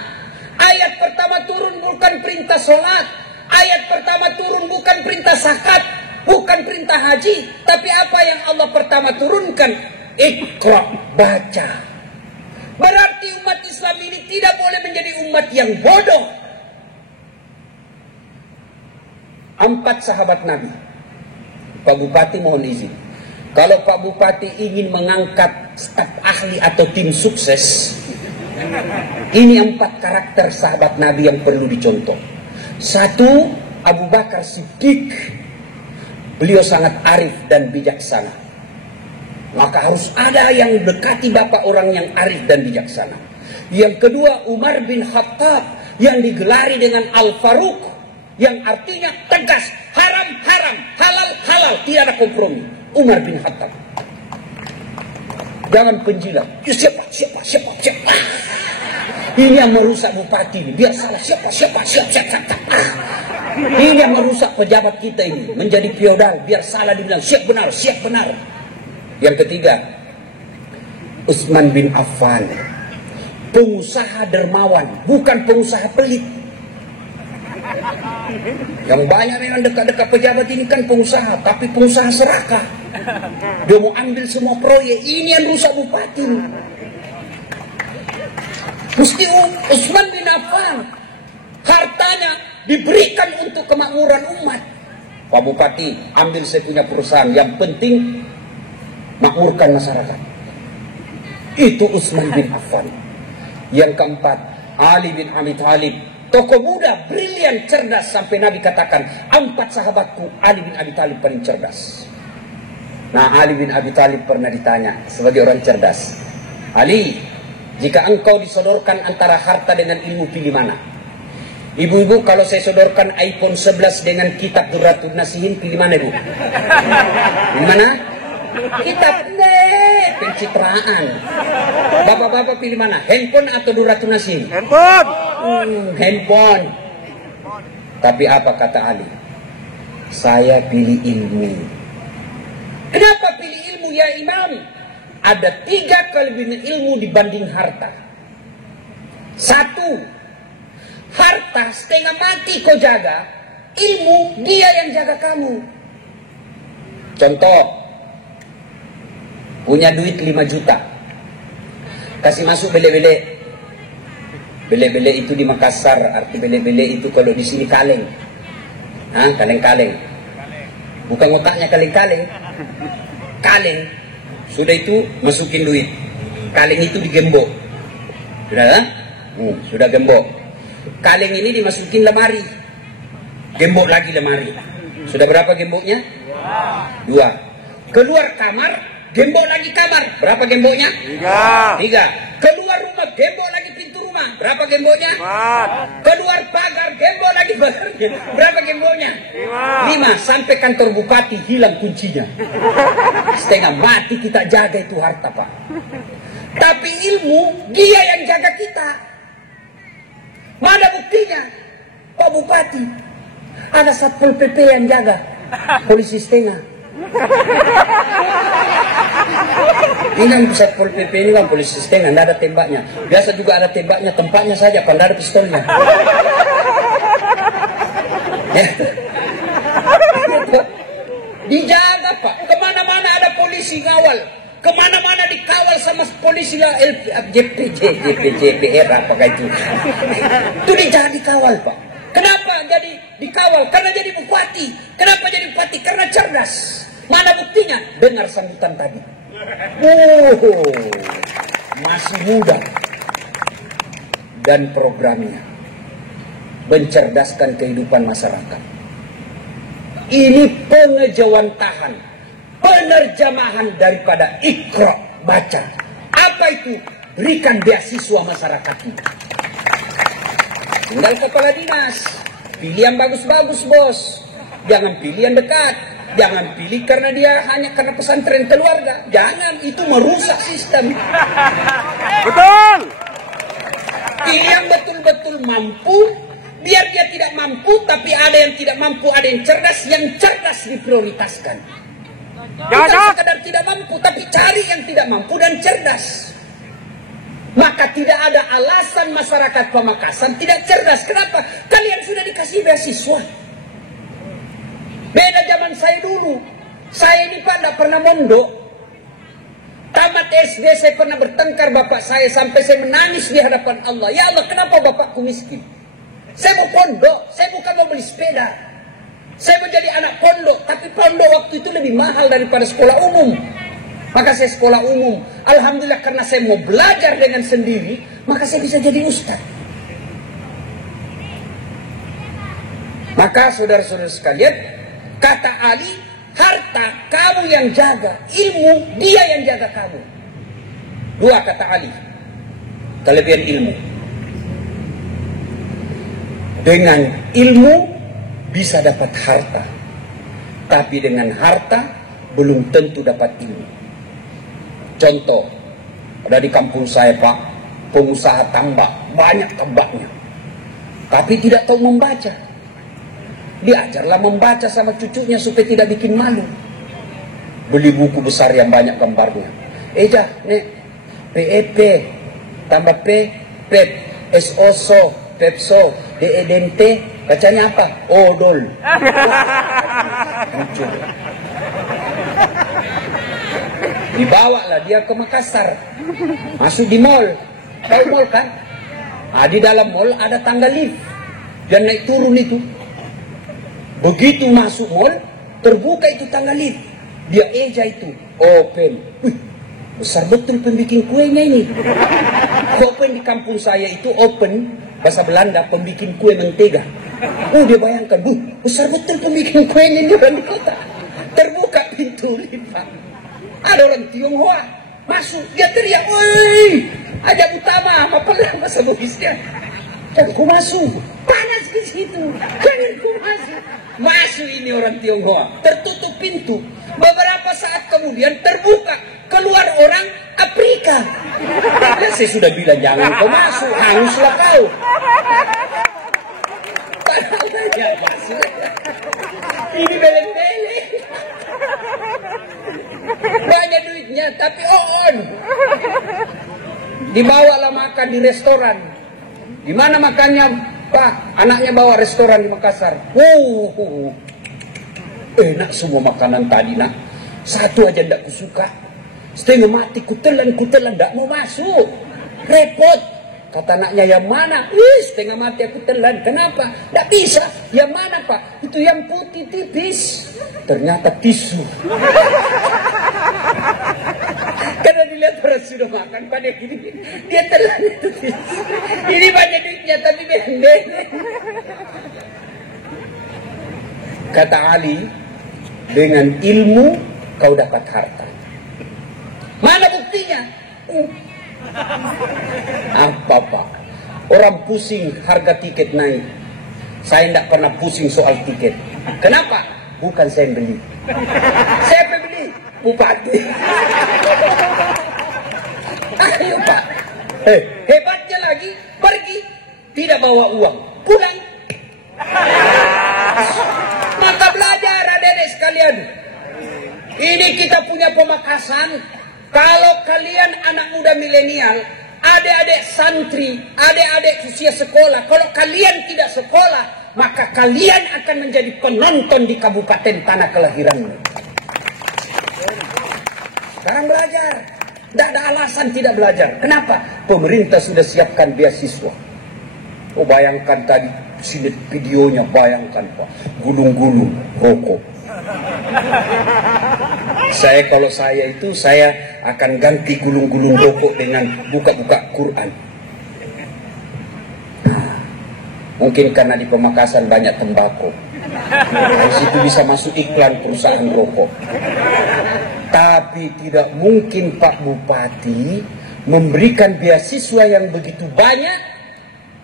Ayat pertama turun bukan perintah sholat. Ayat pertama turun bukan perintah zakat, bukan perintah haji. Tapi apa yang Allah pertama turunkan? Iqra, baca. Berarti umat Islam ini tidak boleh menjadi umat yang bodoh. 4 sahabat Nabi. Pak Bupati mohon izin. Kalau Pak Bupati ingin mengangkat staf ahli atau tim sukses, ini 4 karakter sahabat Nabi yang perlu dicontoh. 1, Abu Bakar Siddiq. Beliau sangat arif dan bijaksana. Maka harus ada yang dekati bapak orang yang arif dan bijaksana. Yang kedua, Umar bin Khattab, yang digelari dengan Al-Faruq, yang artinya tegas, haram haram, halal halal, tidak ada kompromi. Umar bin Khattab. Jangan penjilat. Siapa. Ini yang merusak bupati ini. Biar salah siapa. Ini yang merusak pejabat kita ini. Menjadi feodal. Biar salah dibilang siap benar. Yang ketiga, Utsman bin Affan. Pengusaha dermawan. Bukan pengusaha pelit. Yang banyak yang dekat-dekat pejabat ini kan pengusaha, tapi pengusaha serakah. Dia mau ambil semua proyek. Ini yang rusak bupati. Mesti Utsman bin Affan hartanya diberikan untuk kemakmuran umat. Pak Bupati, ambil saya punya perusahaan. Yang penting makmurkan masyarakat. Itu Utsman bin Affan. Yang keempat, Ali bin Abi Thalib. Tokoh muda, brilian, cerdas. Sampai Nabi katakan, 4 sahabatku, Ali bin Abi Thalib paling cerdas. Nah, Ali bin Abi Thalib pernah ditanya sebagai orang cerdas, Ali, jika engkau disodorkan antara harta dengan ilmu, pilih mana? Ibu-ibu, kalau saya sodorkan iPhone 11 dengan kitab Durratun Nasihin, pilih mana, ibu? Pilih mana? Kitab, pencitraan. Bapak-bapak pilih mana? Handphone atau Durratun Nasihin? Handphone. Tapi apa kata Ali? Saya pilih ilmu. Kenapa pilih ilmu ya Imam? Ada 3 kelebihan ilmu dibanding harta. 1, harta setengah mati kau jaga, ilmu dia yang jaga kamu. Contoh, punya duit 5 juta. Kasih masuk bele-bele. Bele-bele itu di Makassar, arti bele-bele itu kalau di sini kaleng. Kaleng-kaleng. Bukan ngokaknya kaleng-kaleng. Kaleng. Sudah itu masukin duit. Kaleng itu digembok. Sudah? Sudah gembok. Kaleng ini dimasukin lemari. Gembok lagi lemari. Sudah berapa gemboknya? 2. Keluar kamar, gembok lagi kamar. Berapa gemboknya? 3. Keluar rumah, gembok lagi pintu rumah. Berapa gemboknya? 4. Keluar pagar, gembok lagi pagarnya. Berapa gemboknya? 5. Sampai kantor bupati hilang kuncinya. Setengah mati kita jaga itu harta, Pak. Tapi ilmu, dia yang jaga kita. Mana buktinya? Pak Bupati, ada Satpol PP yang jaga. Polisi setengah. Ini kan Satpol PP ini kan polisi setengah, tidak ada tembaknya. Biasa juga ada tembaknya, tempatnya saja, kalau ada pistolnya. Dijaga, Pak. Kemana-mana ada polisi ngawal. Kemana-mana dikawal sama polisi ya JPR apakah itu. Itu dia dikawal, Pak. Kenapa jadi dikawal? Karena jadi bupati. Kenapa jadi bupati? Karena cerdas. Mana buktinya? Dengar sambutan tadi. Masih muda. Dan programnya mencerdaskan kehidupan masyarakat. Ini pengejawantahan, penerjemahan daripada Iqra, baca. Apa itu? Berikan beasiswa masyarakat kita. Tinggal kepala dinas, pilih yang bagus-bagus, bos. Jangan pilih yang dekat. Jangan pilih karena dia hanya karena pesantren keluarga. Jangan, itu merusak sistem. Betul. Pilih yang betul-betul mampu. Biar dia tidak mampu, tapi ada yang tidak mampu, ada yang cerdas. Yang cerdas diprioritaskan. Bukan sekadar tidak mampu, tapi cari yang tidak mampu dan cerdas. Maka tidak ada alasan masyarakat Pamekasan tidak cerdas. Kenapa? Kalian sudah dikasih beasiswa. Beda zaman saya dulu. Saya ini Pak tidak pernah mondok. Tamat SD saya pernah bertengkar bapak saya sampai saya menangis di hadapan Allah. Ya Allah, kenapa bapakku miskin? Saya mau pondok, saya bukan mau beli sepeda. Saya mau jadi anak pondok, tapi pondok waktu itu lebih mahal daripada sekolah umum. Maka saya sekolah umum. Alhamdulillah karena saya mau belajar dengan sendiri, maka saya bisa jadi ustaz. Maka saudara-saudara sekalian, kata Ali, harta kamu yang jaga, ilmu dia yang jaga kamu. 2 kata Ali, kelebihan ilmu. Dengan ilmu bisa dapat harta, tapi dengan harta belum tentu dapat ilmu. Contoh, ada di kampung saya Pak, pengusaha tambak, banyak tambaknya, tapi tidak tahu membaca. Diajarlah membaca sama cucunya supaya tidak bikin malu. Beli buku besar yang banyak gambarnya. Nih, PEP, tambah P, PEP, SOSO, PEPSO, DEDNT, bacanya apa? Odol. Muncul. Dibawalah dia ke Makassar. Masuk di mall. Tahu mall kan? Di dalam mall ada tangga lift. Dan naik turun itu. Begitu masuk mall, terbuka itu tangga lift. Dia eja itu. Open. Besar betul pembikin kuenya ini. Open di kampung saya itu open. Bahasa Belanda, pembikin kue mentega. Dia bayangkan, besar betul pembikin kuenya di orang kota. Terbuka pintu lift. Ada orang Tionghoa masuk, dia teriak, woi, ajak utama, apa bahasa Bugisnya. Jangan ku masuk, panas di situ. Jangan ku masuk. Masuk ini orang Tionghoa, tertutup pintu. Beberapa saat kemudian terbuka, keluar orang Afrika. Dan saya sudah bilang jangan kau masuk, hanguslah kau. Padahal dia masuk. Ini beleng-beleng. Banyak duitnya, tapi on. Dibawalah makan di restoran. Di mana makannya, Pak? Anaknya bawa restoran di Makassar. Enak semua makanan tadi, nak. Satu aja tidak kusuka. Setengah mati, kutelan, tidak mau masuk. Repot. Kata anaknya, yang mana? Setengah mati aku telan. Kenapa? Tidak bisa. Yang mana Pak? Itu yang putih tipis. Ternyata tisu. Karena dilihat orang sudah makan pada gini, dia telan itu tisu. Ini banyak duitnya tapi bendeng. Kata Ali, dengan ilmu kau dapat harta. Mana buktinya? Apa Pak? Orang pusing harga tiket naik. Saya tidak pernah pusing soal tiket. Kenapa? Bukan saya yang beli. Siapa yang beli? Bupati. Ayo Pak. Hebatnya lagi, pergi tidak bawa uang, pulang. Maka belajar adik-adik sekalian. Ini kita punya Pemakasan. Kalau kalian anak muda milenial, adik-adik santri, adik-adik usia sekolah, kalau kalian tidak sekolah, maka kalian akan menjadi penonton di kabupaten tanah kelahiranmu. Sekarang belajar. Tidak ada alasan tidak belajar. Kenapa? Pemerintah sudah siapkan beasiswa. Oh, bayangkan tadi sini videonya, bayangkan Pak, gulung-gulung rokok. Kalau saya itu, saya akan ganti gulung-gulung rokok dengan buka-buka Quran. Mungkin karena di Pemakasan banyak tembakau, dari situ bisa masuk iklan perusahaan rokok. Tapi tidak mungkin Pak Bupati memberikan beasiswa yang begitu banyak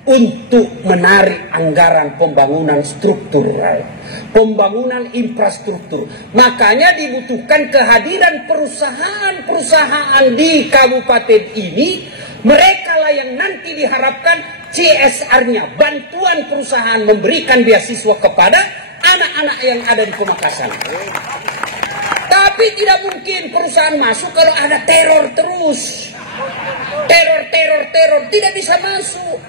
untuk menarik anggaran pembangunan struktural, pembangunan infrastruktur. Makanya dibutuhkan kehadiran perusahaan-perusahaan di kabupaten ini. Mereka lah yang nanti diharapkan CSR-nya, bantuan perusahaan memberikan beasiswa kepada anak-anak yang ada di Pemakasan. Tapi tidak mungkin perusahaan masuk kalau ada teror terus. Teror, tidak bisa masuk.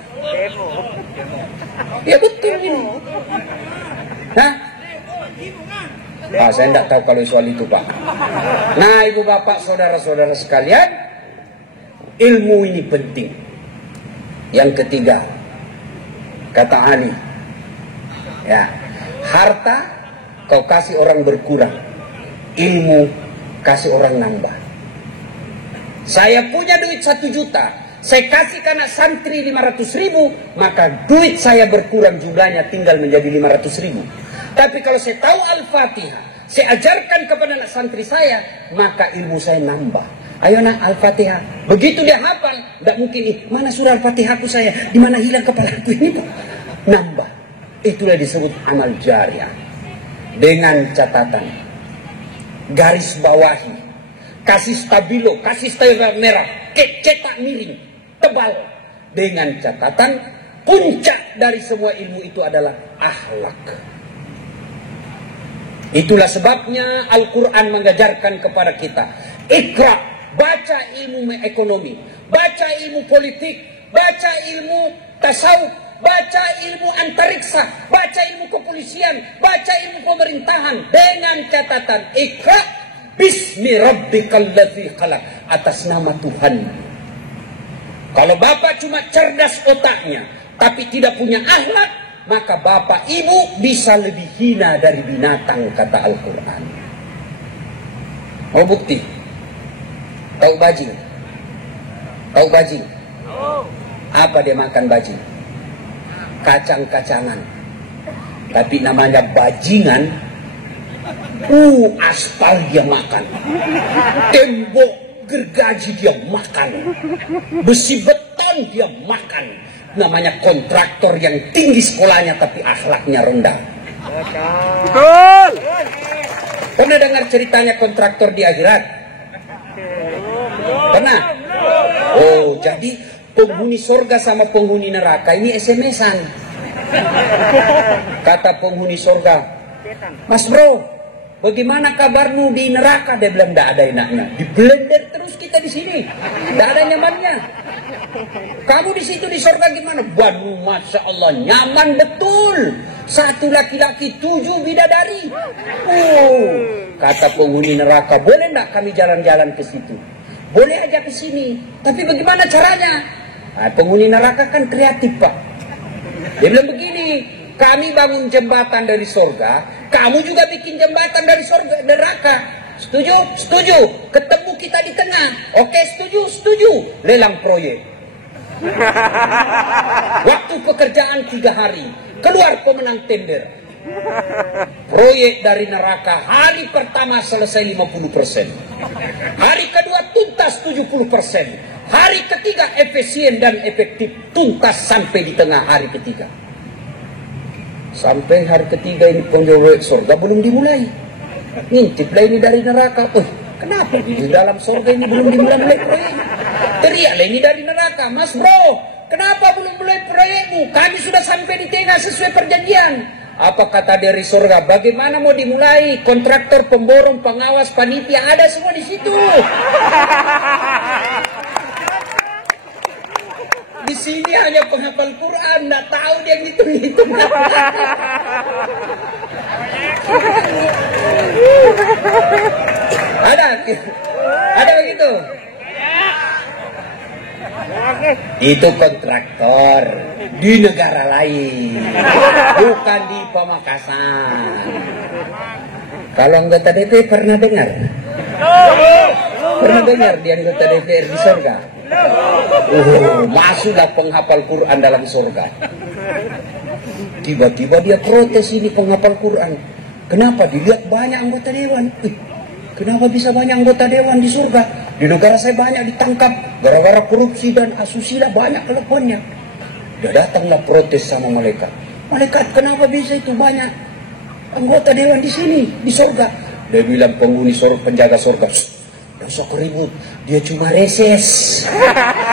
Ya betul ini. Saya tidak tahu kalau soal itu Pak. Nah ibu bapak saudara-saudara sekalian, ilmu ini penting. Yang ketiga, kata Ali, ya, harta kau kasih orang berkurang, ilmu kasih orang nambah. Saya punya duit 1 juta, saya kasih ke anak santri 500.000, maka duit saya berkurang jumlahnya tinggal menjadi 500.000. Tapi kalau saya tahu Al-Fatihah, saya ajarkan kepada anak santri saya, maka ilmu saya nambah. Ayo nak Al-Fatihah. Begitu dia hafal, tidak mungkin mana surah Al-Fatihahku saya, di mana hilang kepalaku ini Pak. Nambah. Itulah disebut amal jariah. Dengan catatan, garis bawahi, kasih stabilo, kasih stabilo merah, cetak miring, tebal. Dengan catatan, puncak dari semua ilmu itu adalah akhlak. Itulah sebabnya Al-Quran mengajarkan kepada kita, Iqra, baca ilmu ekonomi, baca ilmu politik, baca ilmu tasawuf, baca ilmu antariksa, baca ilmu kepolisian, baca ilmu pemerintahan. Dengan catatan, Iqra bismi rabbikal ladzi khalaq, atas nama Tuhan. Kalau bapak cuma cerdas otaknya tapi tidak punya akhlak, maka bapak ibu bisa lebih hina dari binatang, kata Al-Quran. Mau bukti? Tahu bajing? Tahu bajing? Apa dia makan bajing? Kacang-kacangan. Tapi namanya bajingan, aspal dia makan, tembok gergaji dia makan, besi beton dia makan. Namanya kontraktor yang tinggi sekolahnya tapi akhlaknya rendah. Betul. Pernah dengar ceritanya kontraktor di akhirat? Pernah? Oh, jadi penghuni surga sama penghuni neraka ini SMS-an. Kata penghuni surga, Mas bro, bagaimana kabarmu di neraka? Dia bilang, tidak ada enaknya. Di blender terus kita di sini, tidak ada nyamannya. Kamu di situ di surga gimana? Waduh, masya Allah, nyaman betul. 1 laki-laki 7 bidadari. Kata penghuni neraka, boleh tidak kami jalan-jalan ke situ? boleh aja ke sini. Tapi bagaimana caranya? Nah, penghuni neraka kan kreatif, Pak. Dia bilang begini, kami bangun jembatan dari surga, kamu juga bikin jembatan dari surga neraka. Setuju? Setuju. Ketemu kita di tengah. Oke, setuju? Setuju. Lelang proyek. Waktu pekerjaan 3 hari. Keluar pemenang tender. Proyek dari neraka hari pertama selesai 50%. Hari kedua tuntas 70%. Hari ketiga efisien dan efektif, tuntas sampai di tengah hari ketiga. Sampai hari ketiga ini proyek surga belum dimulai. Ngintiplah ini dari neraka. Kenapa di dalam surga ini belum dimulai proyeknya? Teriaklah ini dari neraka, Mas Bro, kenapa belum mulai proyekmu? Kami sudah sampai di tengah sesuai perjanjian. Apa kata dari surga? Bagaimana mau dimulai? Kontraktor, pemborong, pengawas, panitia ada semua di situ. Di sini hanya penghafal Quran, nggak tahu dia ngitung-ngitung. Ada begitu. Itu kontraktor di negara lain, bukan di Pamekasan. Kalau anggota DPR pernah dengar? Pernah dengar di anggota DPR di surga? Masuklah penghafal Quran dalam surga. Tiba-tiba dia protes, ini penghafal Quran. Kenapa? Dilihat banyak anggota dewan. Kenapa bisa banyak anggota dewan di surga? Di negara saya banyak ditangkap gara-gara korupsi dan asusila, banyak kelakuannya. Dia datanglah protes sama malaikat. Malaikat, kenapa bisa itu banyak anggota dewan di sini, di surga? Dia bilang penghuni surga, penjaga surga, "Nggak usah keribut, dia cuma reses.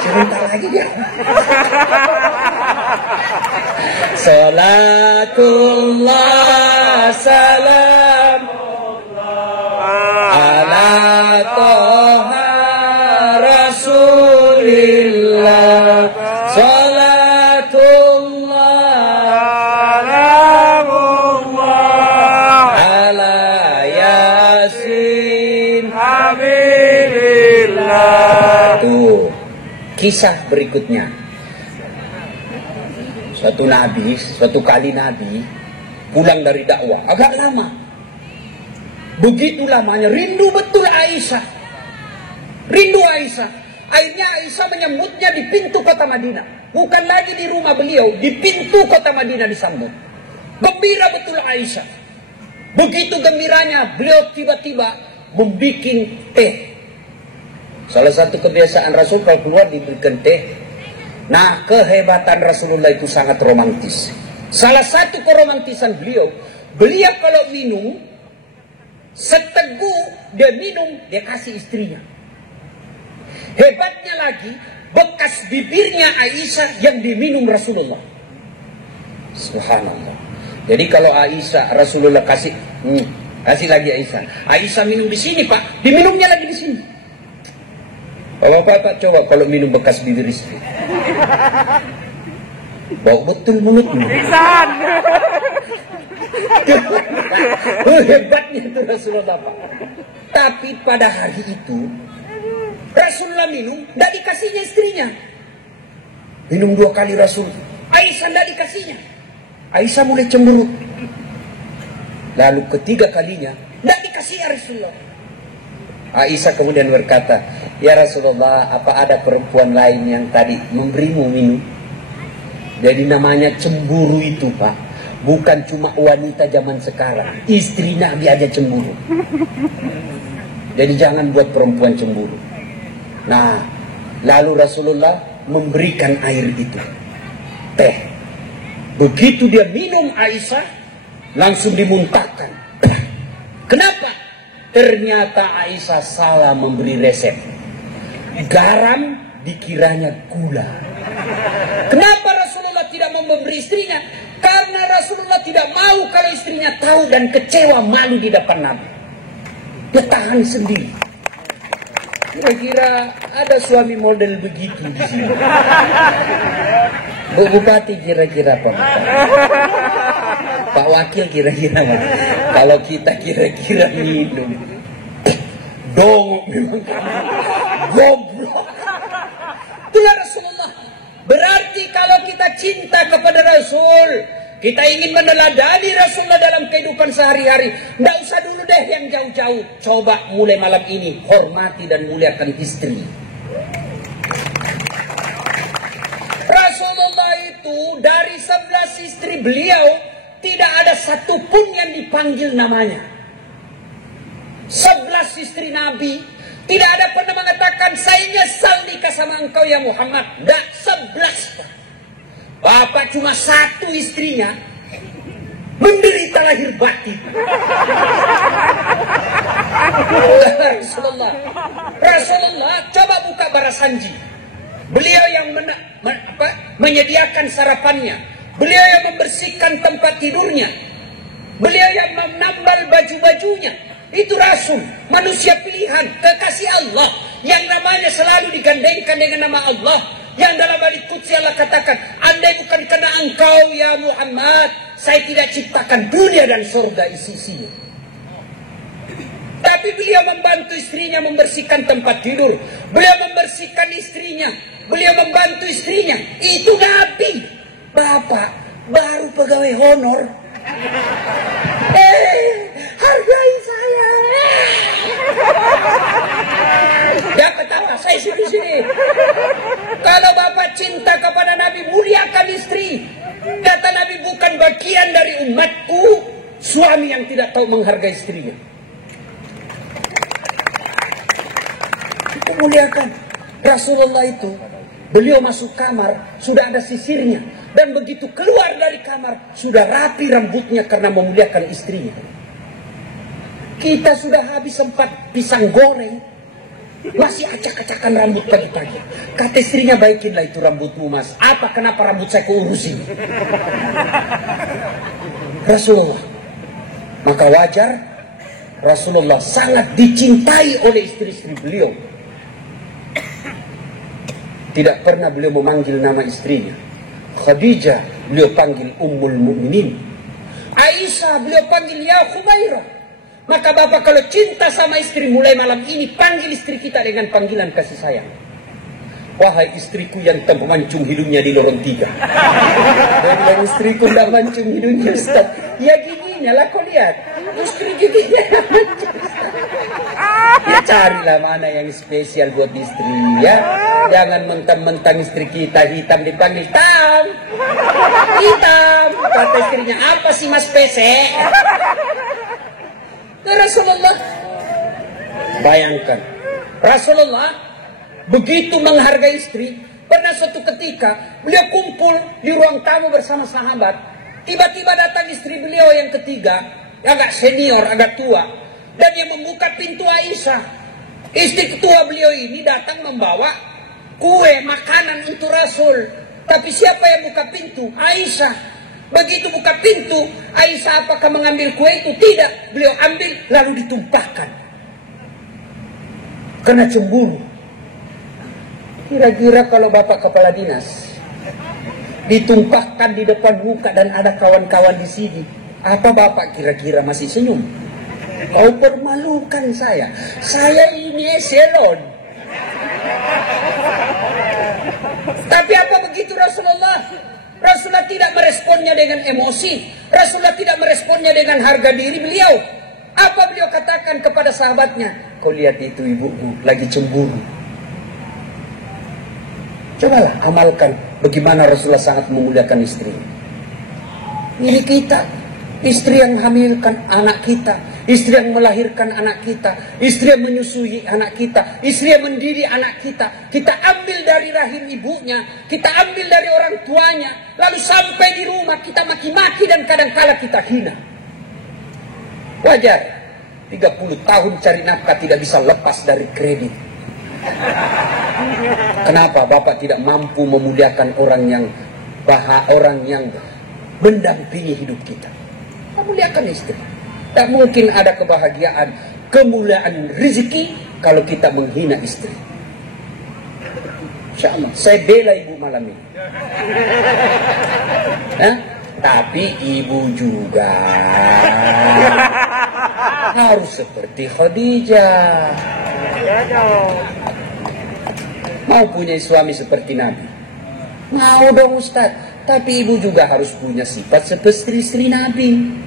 Sebentar lagi dia." Salatullah salamullah ala toha rasulillah. Salatullah salamullah ala yasin habibillah. Tuh kisah berikutnya. Suatu kali Nabi pulang dari dakwah, agak lama. Begitu lamanya, rindu betul Aisyah. Rindu Aisyah. Akhirnya Aisyah menyambutnya di pintu kota Madinah. Bukan lagi di rumah beliau, di pintu kota Madinah disambut. Gembira betul Aisyah. Begitu gembiranya, beliau tiba-tiba membuat teh. Salah satu kebiasaan Rasul kalau keluar diberikan teh. Nah, kehebatan Rasulullah itu sangat romantis. Salah satu keromantisan beliau kalau minum, seteguk dia minum, dia kasih istrinya. Hebatnya lagi, bekas bibirnya Aisyah yang diminum Rasulullah. Subhanallah. Jadi kalau Aisyah, Rasulullah kasih lagi Aisyah. Aisyah minum di sini, Pak, diminumnya lagi di sini. Bapak-bapak coba kalau minum bekas bibir istri. Bau betul mulutmu. Pingsan. Hebatnya itu Rasulullah, Pak. Tapi pada hari itu Rasulullah minum, tidak dikasihnya istrinya. Minum 2 kali Rasul, Aisyah tidak dikasihnya. Aisyah mulai cemburu. Lalu ketiga kalinya tidak dikasih Rasulullah. Aisyah kemudian berkata, "Ya Rasulullah, apa ada perempuan lain yang tadi memberimu minum?" Jadi namanya cemburu itu, Pak, bukan cuma wanita zaman sekarang. Istri Nabi aja cemburu. Jadi jangan buat perempuan cemburu. Nah, lalu Rasulullah memberikan air itu, teh. Begitu dia minum Aisyah, langsung dimuntahkan. Kenapa? Ternyata Aisyah salah memberi resep. Garam dikiranya gula. Kenapa Rasulullah tidak memberi istrinya? Karena Rasulullah tidak mau kalau istrinya tahu dan kecewa, malu di depan Nabi. Dia tahan sendiri. Kira-kira ada suami model begitu di sini. Bu Bupati kira-kira apa? Pak Wakil kira-kira. Kalau kita kira-kira minum. Dongok memang kamu. Goblok. Itulah Rasulullah. Berarti kalau kita cinta kepada Rasul, kita ingin meneladani Rasulullah dalam kehidupan sehari-hari, tidak usah dulu deh yang jauh-jauh. Coba mulai malam ini, hormati dan muliakan istri. Rasulullah itu dari 11 istri beliau, tidak ada satupun yang dipanggil namanya. 11 istri Nabi, tidak ada pernah mengatakan, saya nyesal nikah sama engkau ya Muhammad. Tidak, 11. Bapak cuma 1 istrinya, menderita lahir batin. Rasulullah, coba buka Barasanji. Beliau yang menyediakan sarapannya. Beliau yang membersihkan tempat tidurnya. Beliau yang menambal baju-bajunya. Itu Rasul, manusia pilihan, kekasih Allah, yang namanya selalu digandengkan dengan nama Allah. Yang dalam hadits qudsi Allah katakan, andai bukan karena engkau ya Muhammad, saya tidak ciptakan dunia dan surga isi-isinya. Tapi beliau membantu istrinya membersihkan tempat tidur. Beliau membersihkan istrinya. Beliau membantu istrinya. Itu Nabi. Bapak baru pegawai honor. Hargai saya. Jangan ketawa, saya sini. Kalau Bapak cinta kepada Nabi, muliakan istri. Kata Nabi, bukan bagian dari umatku suami yang tidak tahu menghargai istrinya. Itu muliakan. Rasulullah itu, beliau masuk kamar, sudah ada sisirnya. Dan begitu keluar dari kamar, sudah rapi rambutnya karena memuliakan istrinya. Kita sudah habis sempat pisang goreng, masih acak-acakan rambut pagi-pagi. Kata istrinya, baikinlah itu rambutmu mas. Apa, kenapa rambut saya keurusin? Rasulullah. Maka wajar Rasulullah sangat dicintai oleh istri-istri beliau. Tidak pernah beliau memanggil nama istrinya. Khadijah beliau panggil Ummul Mukminin. Aisyah beliau panggil ya Khumairah. Maka Bapak kalau cinta sama istri, mulai malam ini panggil istri kita dengan panggilan kasih sayang. Wahai istriku yang tak memancung hidungnya di lorong 3. Dia bilang, istriku tidak mancung hidungnya Ustaz. Ya giginya lah kau lihat. Istri giginya mancung. Ya carilah mana yang spesial buat istri ya. Jangan mentang-mentang istri kita hitam dipanggil hitam. Hitam. Kata istrinya, apa sih mas pesek? Nah, Rasulullah, bayangkan Rasulullah begitu menghargai istri. Pernah suatu ketika beliau kumpul di ruang tamu bersama sahabat. Tiba-tiba datang istri beliau yang ketiga, agak senior, agak tua, dan yang membuka pintu Aisyah. Istri ketua beliau ini datang membawa kue makanan untuk Rasul. Tapi siapa yang buka pintu? Aisyah. Begitu buka pintu, Aisyah apakah mengambil kue itu? Tidak. Beliau ambil lalu ditumpahkan. Karena cemburu. Kira-kira kalau Bapak kepala dinas ditumpahkan di depan muka dan ada kawan-kawan di sini, apa Bapak kira-kira masih senyum? Kau permalukan saya. Saya ini eselon. Tapi apa begitu Rasulullah? Rasulullah tidak meresponnya dengan emosi. Rasulullah tidak meresponnya dengan harga diri beliau. Apa beliau katakan kepada sahabatnya? Kau lihat itu ibuku lagi cemburu. Cobalah amalkan bagaimana Rasulullah sangat memuliakan istri. Ini kita, istri yang hamilkan anak kita, istri yang melahirkan anak kita, istri yang menyusui anak kita, istri yang mendidik anak kita. Kita ambil dari rahim ibunya, kita ambil dari orang tuanya, lalu sampai di rumah kita maki-maki dan kadang-kala kita hina. Wajar, 30 tahun cari nafkah tidak bisa lepas dari kredit. Kenapa Bapak tidak mampu memuliakan orang yang mendampingi hidup kita? Memuliakan istri. Tak mungkin ada kebahagiaan, kemuliaan rezeki kalau kita menghina istri. InsyaAllah, saya bela ibu malam ini. Tapi ibu juga harus seperti Khadijah. Mau punya suami seperti Nabi? Mau dong Ustaz. Tapi ibu juga harus punya sifat seperti istri Nabi.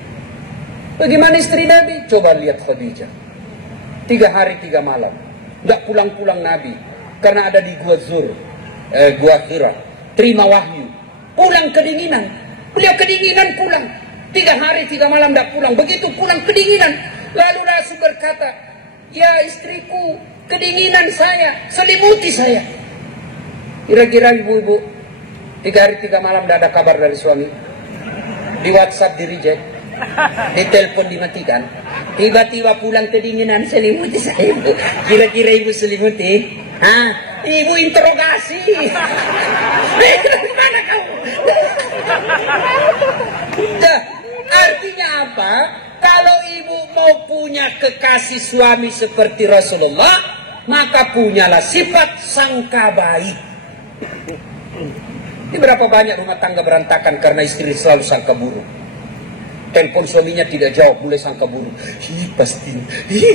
Bagaimana istri Nabi? Coba lihat Khadijah. 3 hari 3 malam. Nggak pulang-pulang Nabi. Karena ada di Gua Zur. Gua Hira. Terima wahyu. Pulang kedinginan. Beliau kedinginan pulang. 3 hari 3 malam nggak pulang. Begitu pulang kedinginan. Lalu Rasul berkata, ya istriku, kedinginan saya. Selimuti saya. Kira-kira ibu-ibu 3 hari 3 malam tidak ada kabar dari suami. Di WhatsApp di reject, di telepon dimatikan. Tiba-tiba pulang kedinginan, selimuti saya ibu. Kira-kira ibu selimuti? Hah? Ibu interogasi. Dari mana kamu? Nah, artinya apa? Kalau ibu mau punya kekasih suami seperti Rasulullah, maka punyalah sifat sangka baik. Ini berapa banyak rumah tangga berantakan karena istri selalu sangka buruk. Telepon suaminya tidak jawab, mulai sangka buruk. Pasti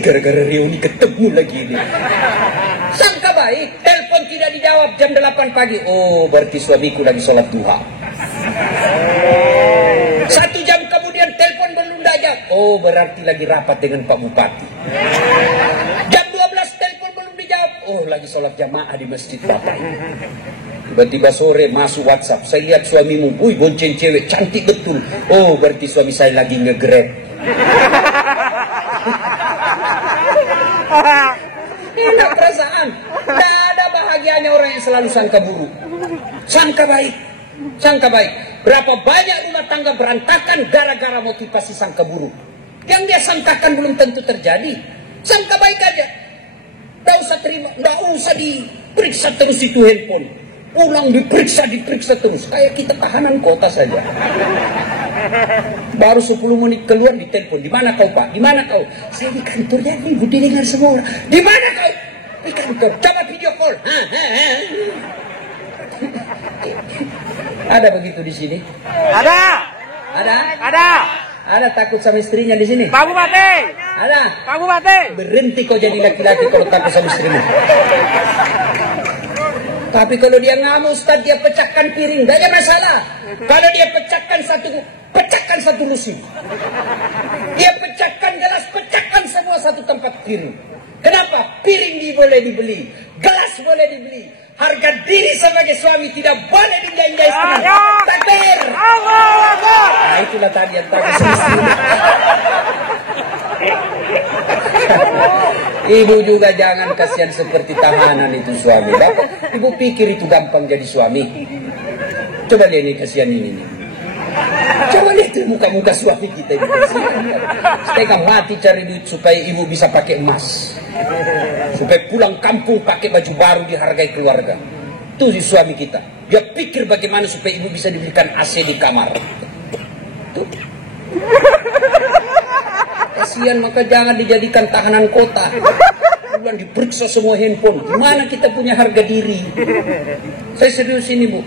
gara-gara reuni ketemu lagi ini. Sangka baik, telepon tidak dijawab jam 8 pagi. Oh, berarti suamiku lagi sholat duha. 1 jam kemudian telepon belum dijawab. Oh, berarti lagi rapat dengan Pak Bupati. Jam 12 telepon belum dijawab. Oh, lagi sholat jamaah di masjid Bapak. Tiba-tiba sore masuk WhatsApp. Saya lihat suamimu, bonceng cewek, cantik betul. Oh, berarti suami saya lagi nge-grab. Enak perasaan. Tidak ada bahagianya orang yang selalu sangka buruk. Sangka baik. Sangka baik. Berapa banyak rumah tangga berantakan gara-gara motivasi sangka buruk. Yang dia sangkakan belum tentu terjadi. Sangka baik aja. Tidak usah terima, tidak usah diperiksa terus itu handphone. Pulang diperiksa terus. Kayak kita tahanan kota saja. Baru 10 menit keluar di telepon. Di mana kau Pak? Di mana kau? Saya di kantor ya, ibu didengar semua orang. Di mana kau? Di kantor. Coba video call. Ada begitu di sini? Ada. Ada? Ada. Ada takut sama istrinya di sini? Pak Bupati. Ada. Pak Bupati. Berhenti kau jadi laki-laki kalau takut sama istrimu. Tapi kalau dia ngamuk Ustaz, dia pecahkan piring, tidak ada masalah. Kalau dia pecahkan satu lusin. Dia pecahkan gelas, pecahkan semua satu tempat piring. Kenapa? Piring boleh dibeli, gelas boleh dibeli. Harga diri sebagai suami tidak boleh diinjak-injak istri. Takbir. Nah, itulah tadi yang tadi semestinya. Ibu juga jangan kasihan seperti tahanan itu suami. Bapak, ibu pikir itu gampang jadi suami? Coba lihat ini kasihan ini. Coba lihat muka-muka suami kita ini kasihan. Setengah mati cari duit supaya ibu bisa pakai emas. Supaya pulang kampung pakai baju baru dihargai keluarga. Itu si suami kita. Dia pikir bagaimana supaya ibu bisa dibelikan AC di kamar. Tuh. Kasihan, maka jangan dijadikan tahanan kota. Bulan diperiksa semua handphone. Gimana kita punya harga diri? Saya serius ini Bu.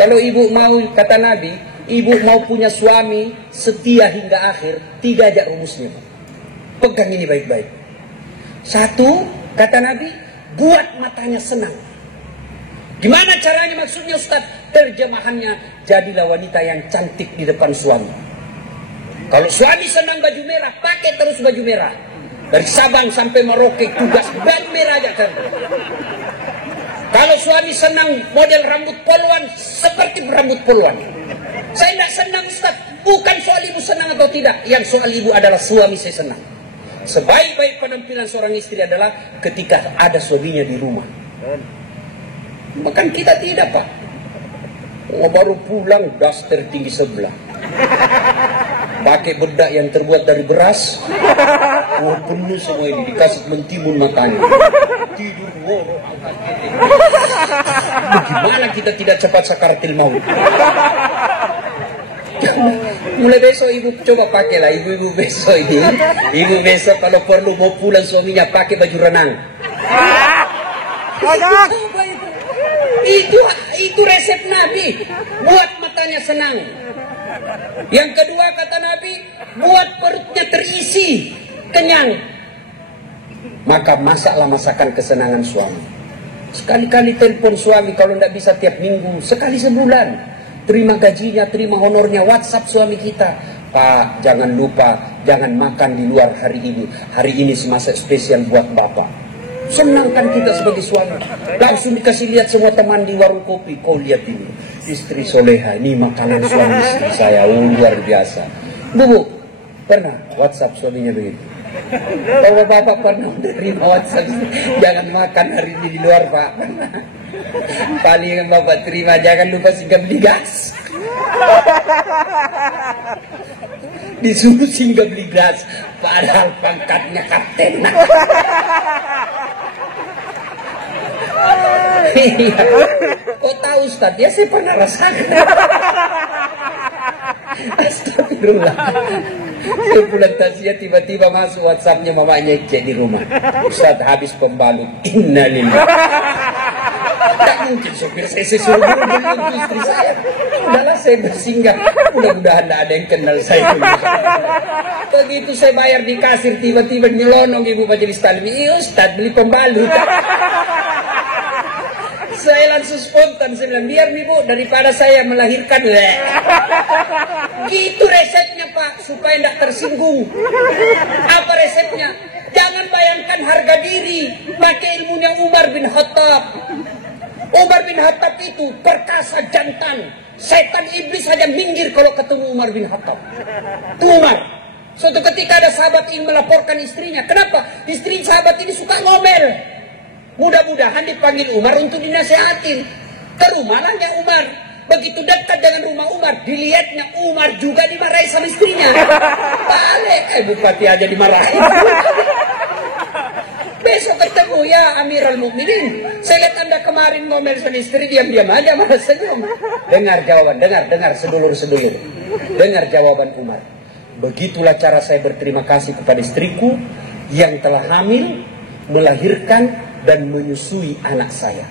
Kalau ibu mau, kata Nabi, ibu mau punya suami setia hingga akhir, 3 aja rumusnya. Pegang ini baik-baik. 1, kata Nabi, buat matanya senang. Gimana caranya maksudnya Ustaz? Terjemahannya, jadilah wanita yang cantik di depan suami. Kalau suami senang baju merah, pakai terus baju merah. Dari Sabang sampai Merauke, tugas baju merah aja kan. Kalau suami senang model rambut poluan, seperti rambut poluan. Saya tidak senang Ustaz. Bukan soal ibu senang atau tidak. Yang soal ibu adalah suami saya senang. Sebaik-baik penampilan seorang istri adalah ketika ada suaminya di rumah. Bahkan kita tidak Pak. Baru pulang, daster tinggi sebelah. Pakai bedak yang terbuat dari beras. Oh, penuh semua ini. Dikasih mentimun matanya. Tidur. Bagaimana kita tidak cepat sakaratil maut? Mulai besok ibu coba pakailah. Ibu-ibu besok ini. Ibu besok kalau perlu mau pulang suaminya pakai baju renang. Itu resep Nabi. Buat matanya senang. Yang kedua kata Nabi, buat perutnya terisi, kenyang. maka masaklah masakan kesenangan suami. Sekali-kali telepon suami, kalau tidak bisa tiap minggu, sekali sebulan. Terima gajinya, terima honornya, WhatsApp suami kita. Pak, jangan lupa, jangan makan di luar hari ini. Hari ini semasak spesial buat Bapak. Senangkan kita sebagai suami. Langsung dikasih lihat semua teman di warung kopi. Kau lihat ini, istri soleha, ini makanan suami istri saya. Luar biasa. Bu, pernah WhatsApp suaminya begitu? Kalau Bapak pernah menerima WhatsApp, jangan makan hari ini di luar, Pak. Paling yang Bapak terima, jangan lupa singgah beli gas. Disuruh singgah beli gas, padahal pangkatnya kapten. Iya. Kok tahu Ustaz? Ya saya pernah rasakan. Astagfirullah. Saya pulang tasya, tiba-tiba masuk WhatsAppnya mamanya cek di rumah. Ustaz habis pembalut. Innalillah. Tak mungkin sopir saya suruh buru-buru istri saya. Udahlah saya bersinggah. Mudah-mudahan tidak ada yang kenal saya. Begitu saya bayar di kasir, tiba-tiba nyelonong ibu majelis taklim. Iya Ustaz beli pembalut. Saya langsung spontan, saya bilang, biar nih Bu, daripada saya melahirkan. Gitu resepnya Pak, supaya tidak tersinggung. Apa resepnya? Jangan bayangkan harga diri, pakai ilmunya Umar bin Khattab. Umar bin Khattab itu perkasa jantan. Setan iblis saja minggir kalau ketemu Umar bin Khattab. Umar. Suatu ketika ada sahabat ingin melaporkan istrinya. Kenapa? Istri sahabat ini suka ngomel. Mudah-mudahan dipanggil Umar untuk dinasihatin. Ke rumahnya Umar. Begitu dekat dengan rumah Umar, dilihatnya Umar juga dimarahi sama istrinya. Balik, bupati aja dimarahi. Besok ketemu, ya Amirul Mukminin. Saya lihat Anda kemarin ngomel sama istri, diam-diam aja malah senyum. Dengar jawaban, dengar sedulur-sedulur. Dengar jawaban Umar. Begitulah cara saya berterima kasih kepada istriku yang telah hamil, melahirkan dan menyusui anak saya.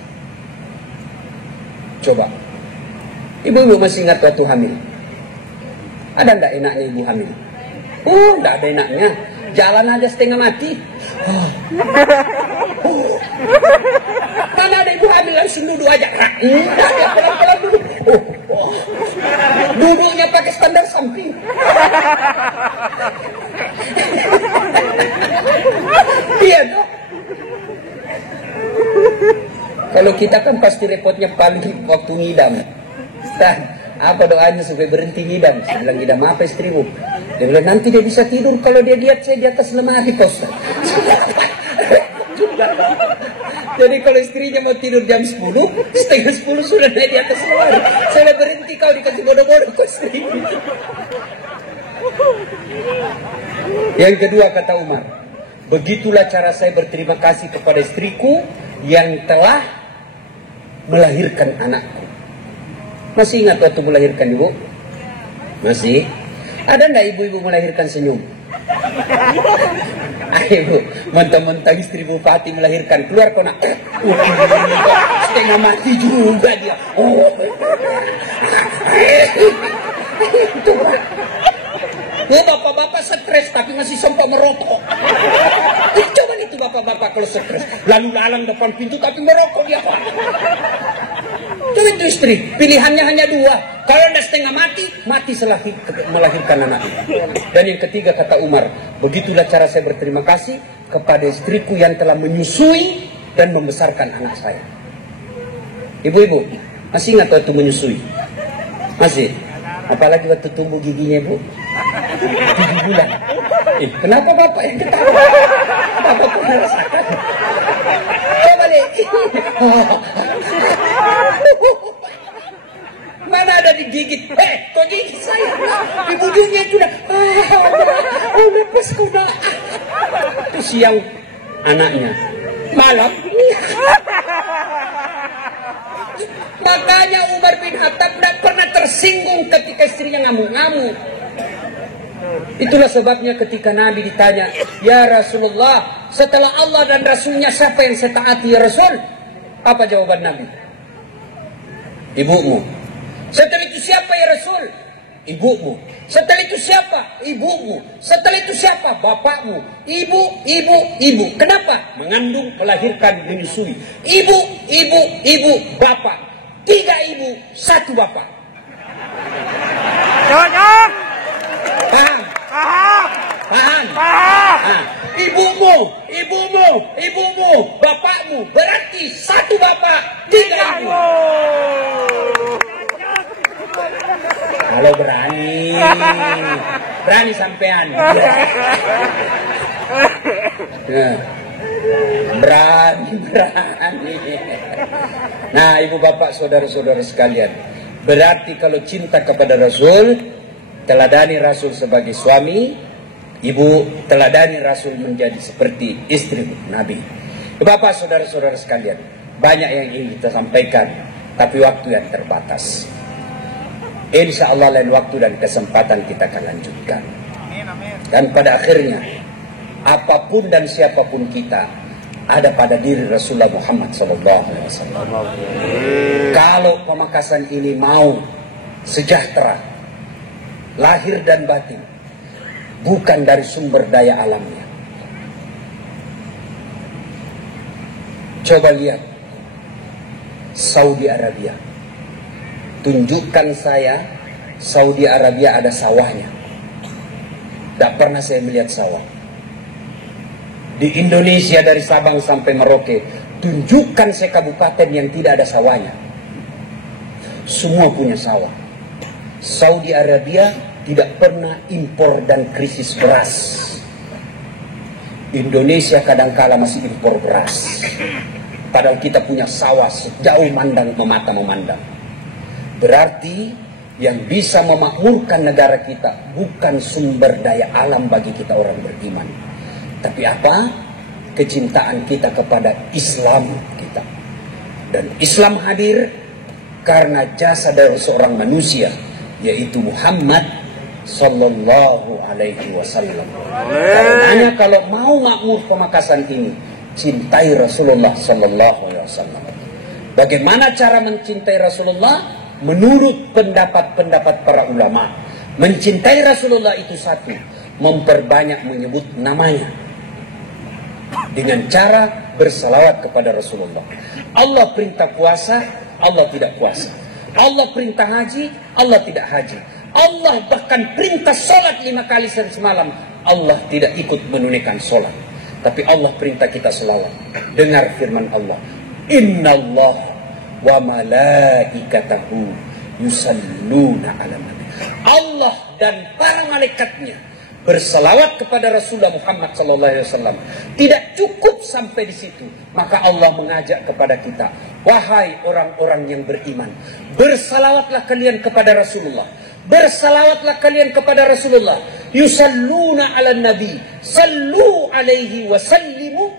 Coba, ibu masih ingat waktu hamil? Ada enggak enaknya ibu hamil? Enggak ada enaknya. Jalan aja setengah mati. Mana ada ibu hamil langsung duduk aja. Pelan-pelan duduk. Duduknya pakai standar samping. Iya dong. Kalau kita kan pasti repotnya paling waktu ngidam. Ustaz, apa doanya supaya berhenti ngidam? Saya bilang, ngidam apa istrimu? Dia bilang, nanti dia bisa tidur kalau dia lihat saya di atas lemari, Pak Ustaz. Jadi kalau istrinya mau tidur jam 10, setengah 10 sudah naik di atas lemari. Saya berhenti, kau dikasih bodoh-bodoh ke istri. Yang kedua kata Umar, begitulah cara saya berterima kasih kepada istriku yang telah melahirkan anakku. Masih ingat waktu melahirkan ibu? Masih? Ada enggak ibu-ibu melahirkan senyum? Ibu, mentang-mentang istri bupati melahirkan, keluar kau nak setengah mati juga dia. Itu bapak-bapak stres tapi masih sempat merokok. Coba itu bapak-bapak kalau stres, lalu lalang depan pintu tapi merokok dia Pak. Coba itu istri, pilihannya hanya dua. Kalau anda setengah mati, mati setelah melahirkan anak. Dan yang ketiga kata Umar, begitulah cara saya berterima kasih kepada istriku yang telah menyusui dan membesarkan anak saya. Ibu-ibu, masih ingat waktu menyusui? Masih? Apalagi waktu tumbuh giginya Bu? 7 bulan. Kenapa bapak yang ketawa? Bapak pernah rasakan? Coba deh. Mana ada digigit? Kok gigit saya? Di ujungnya itu udah. Lepas kuda. Itu siang anaknya. Malam. Makanya Umar bin Khattab tidak pernah tersinggung ketika istrinya ngamuk-ngamuk. Itulah sebabnya ketika Nabi ditanya, ya Rasulullah, setelah Allah dan Rasulnya siapa yang saya taati ya Rasul? Apa jawaban Nabi? Ibumu. Setelah itu siapa ya Rasul? Ibumu. Setelah itu siapa? Ibumu. Setelah itu siapa? Bapakmu. Ibu. Kenapa? Mengandung, melahirkan, menyusui. Ibu, bapak. 3 ibu, 1 bapak. Cocok. Paham? Paham. Paham? Paham. Nah, ibumu, bapakmu. Berarti 1 bapak, 3 ibu. Kalau berani sampean. Nah, berani. Nah, ibu bapak, saudara-saudara sekalian, berarti kalau cinta kepada Rasul, teladani Rasul sebagai suami, ibu teladani Rasul menjadi seperti istri Nabi. Bapak, saudara-saudara sekalian, banyak yang ingin kita sampaikan, tapi waktu yang terbatas. Insya Allah lain waktu dan kesempatan kita akan lanjutkan. Dan pada akhirnya, apapun dan siapapun kita, ada pada diri Rasulullah Muhammad SAW. Kalau Pamekasan ini mau sejahtera, lahir dan batin, bukan dari sumber daya alamnya. Coba lihat Saudi Arabia. Tunjukkan saya Saudi Arabia ada sawahnya. Tidak pernah saya melihat sawah. Di Indonesia dari Sabang sampai Merauke, tunjukkan saya kabupaten yang tidak ada sawahnya. Semua punya sawah. Saudi Arabia tidak pernah impor dan krisis beras. Indonesia kadangkala masih impor beras. Padahal kita punya sawah sejauh mata memandang. Berarti yang bisa memakmurkan negara kita bukan sumber daya alam bagi kita orang beriman. Tapi apa? Kecintaan kita kepada Islam kita. Dan Islam hadir karena jasa dari seorang manusia, yaitu Muhammad Sallallahu Alaihi Wasallam. Karenanya kalau mau makmur Pamekasan ini, cintai Rasulullah Sallallahu Alaihi Wasallam. Bagaimana cara mencintai Rasulullah? Menurut pendapat-pendapat para ulama, mencintai Rasulullah itu satu, memperbanyak menyebut namanya dengan cara bersalawat kepada Rasulullah. Allah perintah puasa, Allah tidak puasa. Allah perintah haji, Allah tidak haji. Allah bahkan perintah sholat 5 kali semalam, Allah tidak ikut menunaikan sholat. Tapi Allah perintah kita selawat. Dengar firman Allah, Innallah wa malaikatahu yusalluna ala nabi. Allah dan para malaikatnya berselawat kepada Rasulullah Muhammad SAW. Tidak cukup sampai di situ. Maka Allah mengajak kepada kita, wahai orang-orang yang beriman, bersalawatlah kalian kepada Rasulullah. Bersalawatlah kalian kepada Rasulullah. Yusalluna ala nabi, sallu alaihi wa sallimu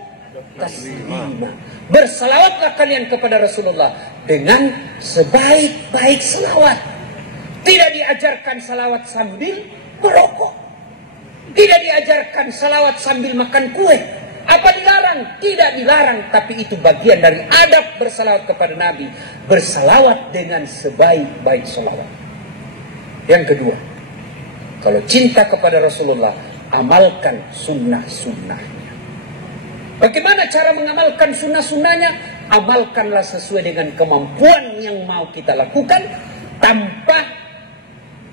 taslima. Bersalawatlah kalian kepada Rasulullah dengan sebaik-baik selawat. Tidak diajarkan salawat sambil merokok. Tidak diajarkan salawat sambil makan kue. Apa dilarang? Tidak dilarang, tapi itu bagian dari adab bersalawat kepada Nabi. Bersalawat dengan sebaik-baik salawat. Yang kedua, kalau cinta kepada Rasulullah, amalkan sunnah-sunnahnya. Bagaimana cara mengamalkan sunnah-sunnahnya? Amalkanlah sesuai dengan kemampuan yang mau kita lakukan, tanpa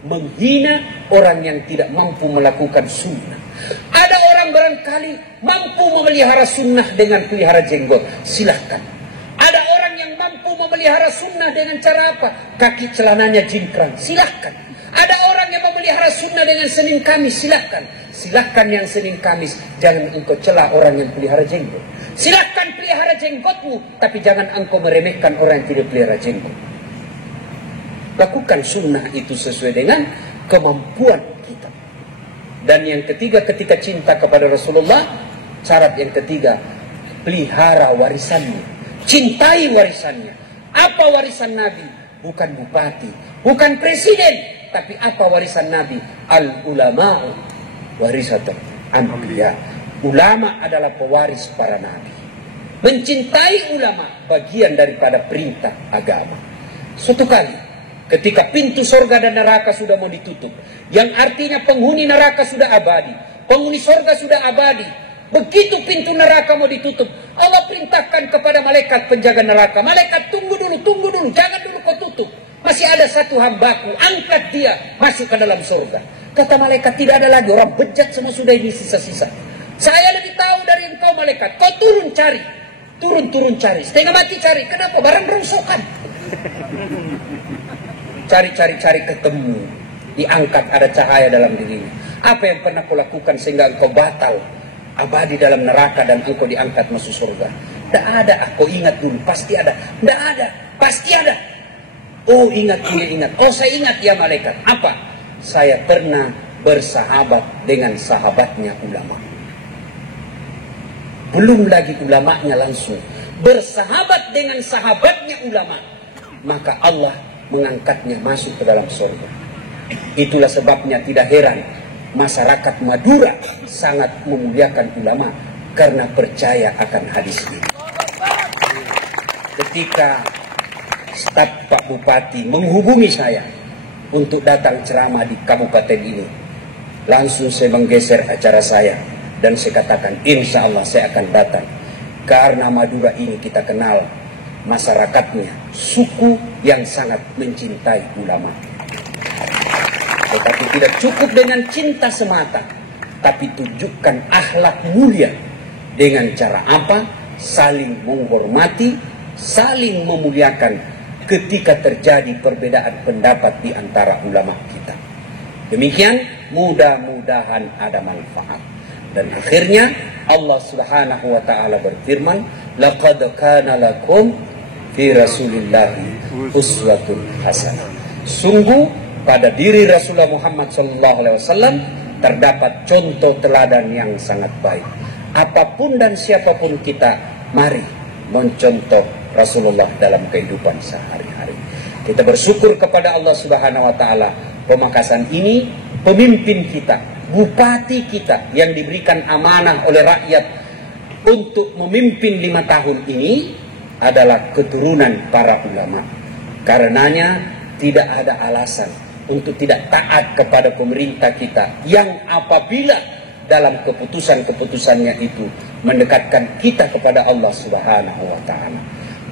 menghina orang yang tidak mampu melakukan sunnah. Ada orang barangkali mampu memelihara sunnah dengan pelihara jenggot, silahkan. Ada orang yang mampu memelihara sunnah dengan cara apa? Kaki celananya jingkrang, silahkan. Ada orang yang memelihara sunnah dengan Senin Kamis, silahkan. Silahkan yang Senin Kamis, jangan engkau celah orang yang pelihara jenggot. Silahkan pelihara jenggotmu, tapi jangan engkau meremehkan orang yang tidak pelihara jenggot. Lakukan sunnah itu sesuai dengan kemampuan kita. Dan yang ketiga, ketika cinta kepada Rasulullah, syarat yang ketiga, pelihara warisannya. Cintai warisannya. Apa warisan Nabi? Bukan bupati, bukan presiden, tapi apa warisan Nabi? Al-ulama'u warisatul anbiya. Ulama adalah pewaris para nabi. Mencintai ulama bagian daripada perintah agama. Suatu kali ketika pintu surga dan neraka sudah mau ditutup, yang artinya penghuni neraka sudah abadi, penghuni surga sudah abadi. Begitu pintu neraka mau ditutup, Allah perintahkan kepada malaikat penjaga neraka, malaikat tunggu dulu, jangan dulu kau tutup. Masih ada satu hambaku, angkat dia masuk ke dalam surga. Kata malaikat, tidak ada lagi, orang bejat semua sudah ini sisa-sisa. Saya lebih tahu dari engkau malaikat, kau turun cari. Turun cari, setengah mati cari. Kenapa? Barang rongsokan. Cari ketemu, diangkat, ada cahaya dalam dirinya. Apa yang pernah kau lakukan sehingga engkau batal abadi dalam neraka dan engkau diangkat masuk surga? Tidak ada. Kau ingat dulu, pasti ada. Tidak ada, pasti ada. Oh ingat. Oh saya ingat ya malaikat. Apa? Saya pernah bersahabat dengan sahabatnya ulama. Belum lagi ulamanya langsung bersahabat dengan sahabatnya ulama, maka Allah mengangkatnya masuk ke dalam surga. Itulah sebabnya tidak heran masyarakat Madura sangat memuliakan ulama karena percaya akan hadis ini. Ketika staf Pak Bupati menghubungi saya untuk datang ceramah di kabupaten ini, langsung saya menggeser acara saya dan saya katakan, insya Allah saya akan datang. Karena Madura ini kita kenal masyarakatnya suku yang sangat mencintai ulama. Tetapi tidak cukup dengan cinta semata, tapi tunjukkan akhlak mulia. Dengan cara apa? Saling menghormati, saling memuliakan ketika terjadi perbedaan pendapat di antara ulama kita. Demikian, mudah-mudahan ada manfaat. Dan akhirnya Allah Subhanahu wa taala berfirman, laqad kana lakum fi Rasulillahi uswatun hasanah. Sungguh pada diri Rasulullah Muhammad sallallahu alaihi wasallam terdapat contoh teladan yang sangat baik. Apapun dan siapapun kita, mari mencontoh Rasulullah dalam kehidupan sehari-hari. Kita bersyukur kepada Allah Subhanahu wa taala, Pemakasan ini pemimpin kita, bupati kita yang diberikan amanah oleh rakyat untuk memimpin 5 tahun ini adalah keturunan para ulama. Karenanya tidak ada alasan untuk tidak taat kepada pemerintah kita yang apabila dalam keputusan-keputusannya itu mendekatkan kita kepada Allah Subhanahu wa taala.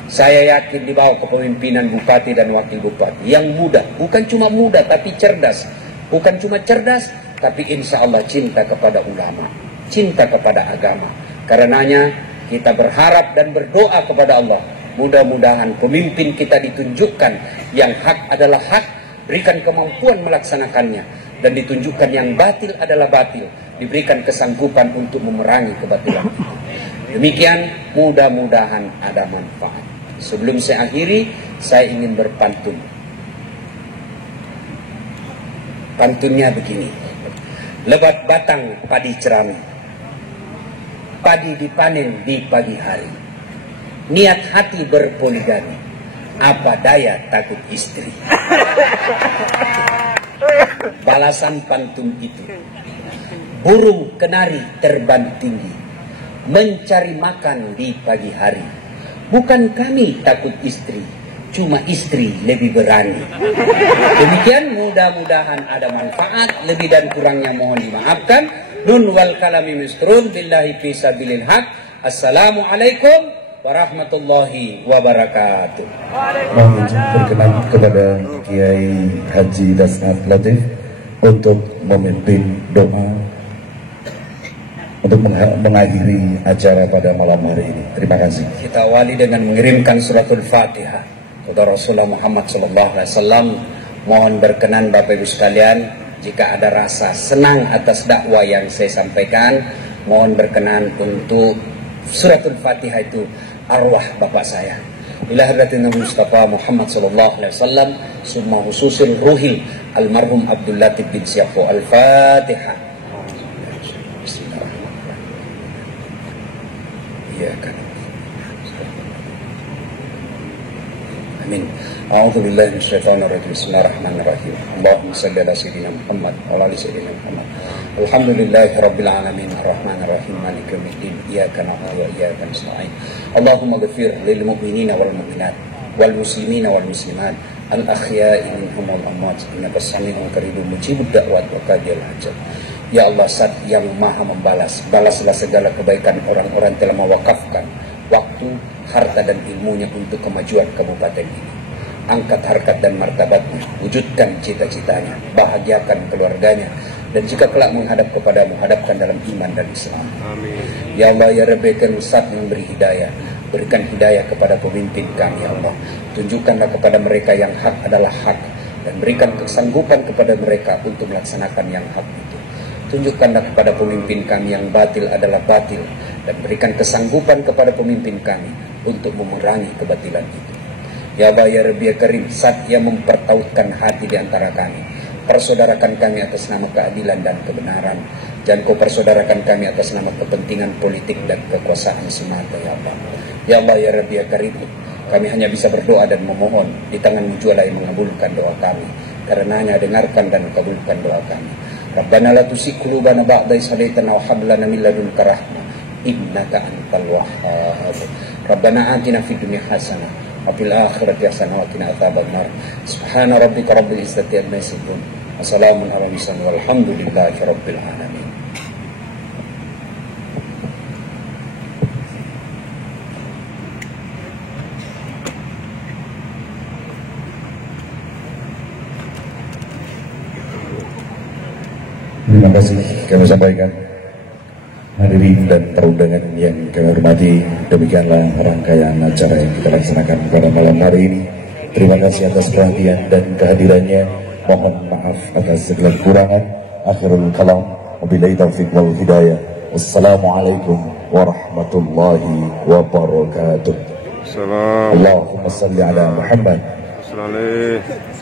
Saya yakin di bawah kepemimpinan bupati dan wakil bupati yang muda, bukan cuma muda tapi cerdas, bukan cuma cerdas tapi insya Allah cinta kepada ulama, cinta kepada agama. Karenanya kita berharap dan berdoa kepada Allah, mudah-mudahan pemimpin kita ditunjukkan yang hak adalah hak, berikan kemampuan melaksanakannya, dan ditunjukkan yang batil adalah batil, diberikan kesanggupan untuk memerangi kebatilan. Demikian, mudah-mudahan ada manfaat. Sebelum saya akhiri, saya ingin berpantun. Pantunnya begini. Lebat batang padi cerami, padi dipanen di pagi hari. Niat hati berpoligami, apa daya takut istri. Balasan pantun itu, burung kenari terbang tinggi, mencari makan di pagi hari. Bukan kami takut istri, cuma istri lebih berani. Demikian, mudah-mudahan ada manfaat. Lebih dan kurangnya mohon dimaafkan. Nun wal kalami misrun billahi fi sabilil haq. Assalamualaikum warahmatullahi wabarakatuh. Mohon berkenan kepada Kiai Haji Dasnat Latif untuk memimpin doa untuk mengakhiri acara pada malam hari ini. Terima kasih. Kita awali dengan mengirimkan suratul Fatihah kepada Rasulullah Muhammad SAW. Mohon berkenan Bapak Ibu sekalian, jika ada rasa senang atas dakwah yang saya sampaikan, mohon berkenan untuk suratul Fatihah itu arwah bapak saya. Ila hadratin Nabi Mustafa Muhammad SAW, summa hususil ruhil almarhum Abdul Latif bin Syafo. Al-Fatihah. Amin. A'udzu billahi minasyaitonir rajim. Bismillahirrahmanirrahim. Allahumma shalli ala sayyidina Muhammad wa ala ali sayyidina Muhammad. Alhamdulillahirabbil alamin arrahmanir rahim maliki yaumiddin. Iyyaka na'budu wa iyyaka nasta'in. Allahumma ighfir lil mu'minina wal mu'minat wal muslimina wal muslimat al-akhya'i minhum wal amwat innaka sami'un qaribun mujibud da'wat wa qadiyal hajat. Ya Allah, Zat yang maha membalas, balaslah segala kebaikan orang-orang telah mewakafkan waktu, harta dan ilmunya untuk kemajuan kabupaten ini. Angkat harkat dan martabatnya, wujudkan cita-citanya, bahagiakan keluarganya, dan jika kelak menghadap kepadamu, hadapkan dalam iman dan Islam. Amin. Ya Allah, ya Rabbi, Ustaz yang beri hidayah, berikan hidayah kepada pemimpin kami, ya Allah. Tunjukkanlah kepada mereka yang hak adalah hak, dan berikan kesanggupan kepada mereka untuk melaksanakan yang hak itu. Tunjukkanlah kepada pemimpin kami yang batil adalah batil, dan berikan kesanggupan kepada pemimpin kami untuk memerangi kebatilan itu. Ya Allah, ya Rabbi, ya Karim, Zat yang mempertautkan hati di antara kami, persaudarakan kami atas nama keadilan dan kebenaran. Jangan kau persaudarakan kami atas nama kepentingan politik dan kekuasaan semata, ya Allah. Ya Allah, ya Rabbi, ya Karim, kami hanya bisa berdoa dan memohon, di tangan-Mu jualah yang mengabulkan doa kami. Karenanya dengarkan dan kabulkan doa kami. Rabbana la tuzigh qulubana ba'da idh hadaytana wa hab lana min ladunka rahmah innaka antal wahhab. Rabbana atina fid dunya hasanah wa fil akhirati hasanah wa qina adzabannar. Subhana rabbika rabbil izzati amma yasifun wa salamun alal mursalin walhamdulillahi rabbil alamin. Terima kasih kami sampaikan. Hadirin dan perundangan yang kami hormati, demikianlah rangkaian acara yang kita laksanakan pada malam hari ini. Terima kasih atas perhatian dan kehadirannya. Mohon maaf atas segala kekurangan. Akhirul kalam, wabillahi taufiq wal hidayah. Wassalamualaikum warahmatullahi wabarakatuh. Salam. Allahumma salli ala Muhammad. Assalamualaikum.